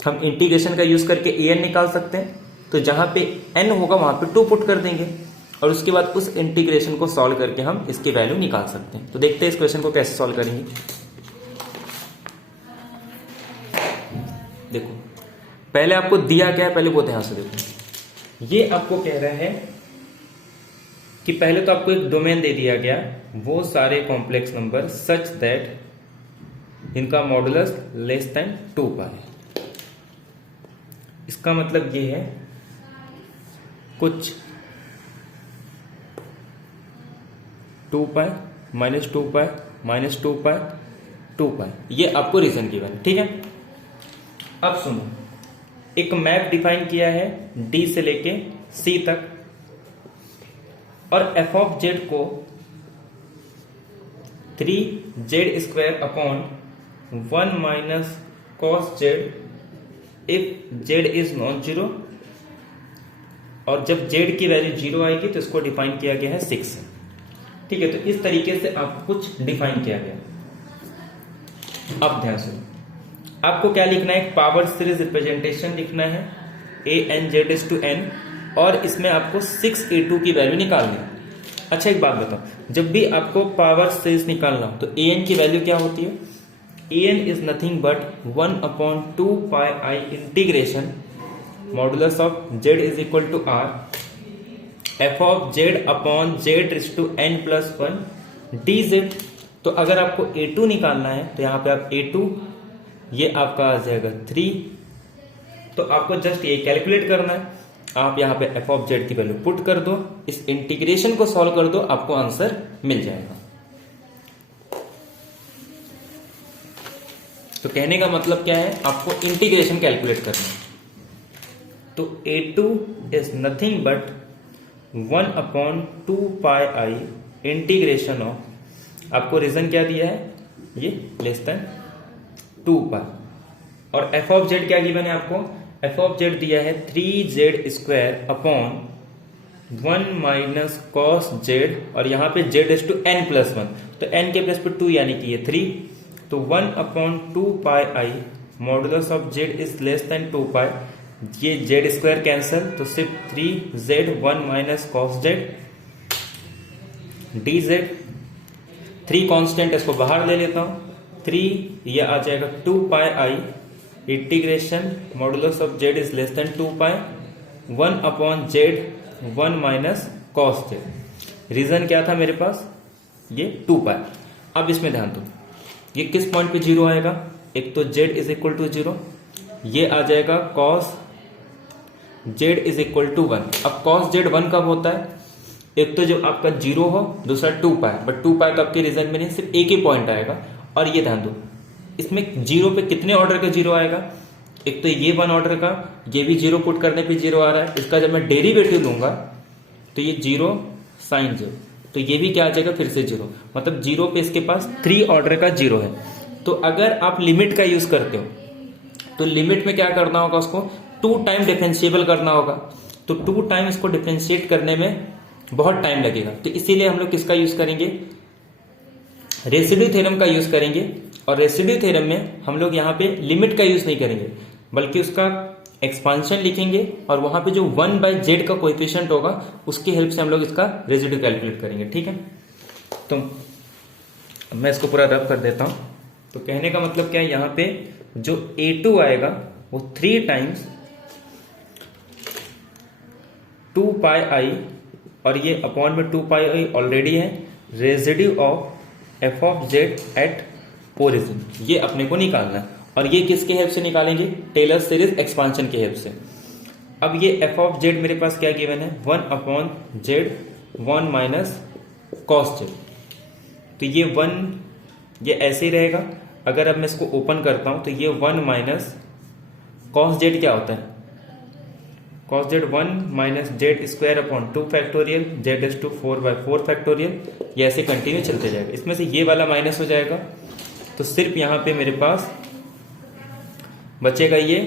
हम इंटीग्रेशन का यूज करके an निकाल सकते हैं। तो जहां पे n होगा वहां पे 2 पुट कर देंगे, और उसके बाद उस इंटीग्रेशन को सॉल्व करके हम इसकी वैल्यू निकाल सकते हैं। तो देखते हैं इस क्वेश्चन को कैसे सॉल्व करेंगे। देखो, पहले आपको दिया क्या है, पहले वो ध्यान से देखो। ये आपको कह रहा है कि पहले तो आपको एक डोमेन दे दिया गया, वो सारे कॉम्प्लेक्स नंबर सच दैट इनका मॉडुलस लेस देन 2 पाए। इसका मतलब ये है कुछ 2 पाए माइनस 2 पाए माइनस 2 पाए 2 पाए, ये आपको रीजन गिवन, ठीक है। अब सुनो, एक मैप डिफाइन किया है D से लेके C तक, और f ऑफ Z को 3z² upon 1 minus cos Z if Z is non zero, और जब Z की वैल्यू 0 आएगी तो इसको डिफाइन किया गया है 6 से, ठीक है। तो इस तरीके से आपको कुछ डिफाइन किया गया। अब ध्यान से आपको क्या लिखना है, एक पावर सीरीज रिप्रेजेंटेशन लिखना है ANZ⁴n, और इसमें आपको 6a2 की वैल्यू निकालनी है। अच्छा, एक बात बताओ, जब भी आपको पावर सीरीज निकालना हो तो an की वैल्यू क्या होती है, an is nothing but 1/2 pi I integration modulus of Z is equal to R f of Z upon Z⁴n+1 dz। तो अगर आपको a2 निकालना है तो यहां पे आप a2, ये आपका आ जाएगा 3। तो आपको जस्ट ये कैलकुलेट करना है, आप यहां पे f ऑफ Z की वैल्यू पुट कर दो, इस इंटीग्रेशन को सॉल्व कर दो, आपको आंसर मिल जाएगा। तो कहने का मतलब क्या है, आपको इंटीग्रेशन कैलकुलेट करना है। तो a2 is nothing but 1/2 integration of, आपको रीजन क्या दिया है, ये लेस देन 2 और f ऑफ जेड क्या गिवन है आपको, f ऑफ जेड दिया है 3z² upon 1 minus cos Z, और यहां पे z/n+1, तो n के प्लस पे 2 यानी कि ये 3, तो 1/2 modulus of z is less than 2 ये z² कैंसल, तो सिर्फ 3z 1 minus cos Z dz, 3 constant इसको बाहर ले लेता हूं, 3 ये आ जाएगा 2 integration modulus of z is less than 2 1/z 1 minus cos Z, region क्या था मेरे पास, ये 2 अब इसमें ध्यान दो, ये किस पॉइंट पे 0 आएगा, एक तो z इज इक्वल टू 0, ये आ जाएगा cos z is equal to 1। अब कॉस z 1 कब होता है, एक तो जो आपका 0 हो, दूसरा 2 बट 2 कब के रीजन में नहीं, सिर्फ एक ही पॉइंट आएगा। और ये ध्यान दो, इसमें 0 पे कितने ऑर्डर का 0 आएगा, एक तो ये 1 ऑर्डर का, ये भी 0 पुट करने पे 0 आ रहा है, इसका जब मैं डेरिवेटिव लूंगा तो ये 0 साइन 0, तो ये भी क्या आ जाएगा फिर से 0, मतलब 0 पे इसके पास 3 ऑर्डर का 0 है। तो अगर आप लिमिट का यूज करते हो तो लिमिट में क्या करना होगा, उसको 2 टाइम डिफरेंशिएबल करना होगा, तो 2 टाइम इसको डिफरेंशिएट करने में बहुत टाइम लगेगा, तो इसीलिए हम लोग किसका यूज करेंगे, रेसिड्यू थ्योरम का यूज करेंगे। और रेसिड्यू थ्योरम में हम लोग यहाँ पे लिमिट का यूज नहीं करेंगे, बल्कि उसका एक्सपांशन लिखेंगे, और वहां पे जो 1/z का कोएफिशिएंट होगा उसकी हेल्प से हम लोग इसका रेसिड्यू कैलकुलेट करेंगे, ठीक है। तो मैं इसको पूरा रब कर देता हूं। तो कहने का मतलब क्या है, यहाँ पे जो a2 आएगा वो 3 टाइम्स 2 और ये अपॉन में 2 ऑलरेडी है, residue of f of z at origin, ये अपने को निकालना है। और ये किसके हेल्प से निकालेंगे, टेलर सीरीज एक्सपांशन के हेल्प से। अब ये f ऑफ z मेरे पास क्या गिवन है, 1/z 1 माइनस कॉस जेड, तो ये 1 ये ऐसे ही रहेगा। अगर अब मैं इसको ओपन करता हूं तो ये 1 माइनस कॉस जेड क्या होता है, cos Z 1 minus z² upon 2 factorial z⁴/4 factorial, ये ऐसे कंटिन्यू चलते जाएगा। इसमें से ये वाला माइनस हो जाएगा, तो सिर्फ यहां पे मेरे पास बचेगा ये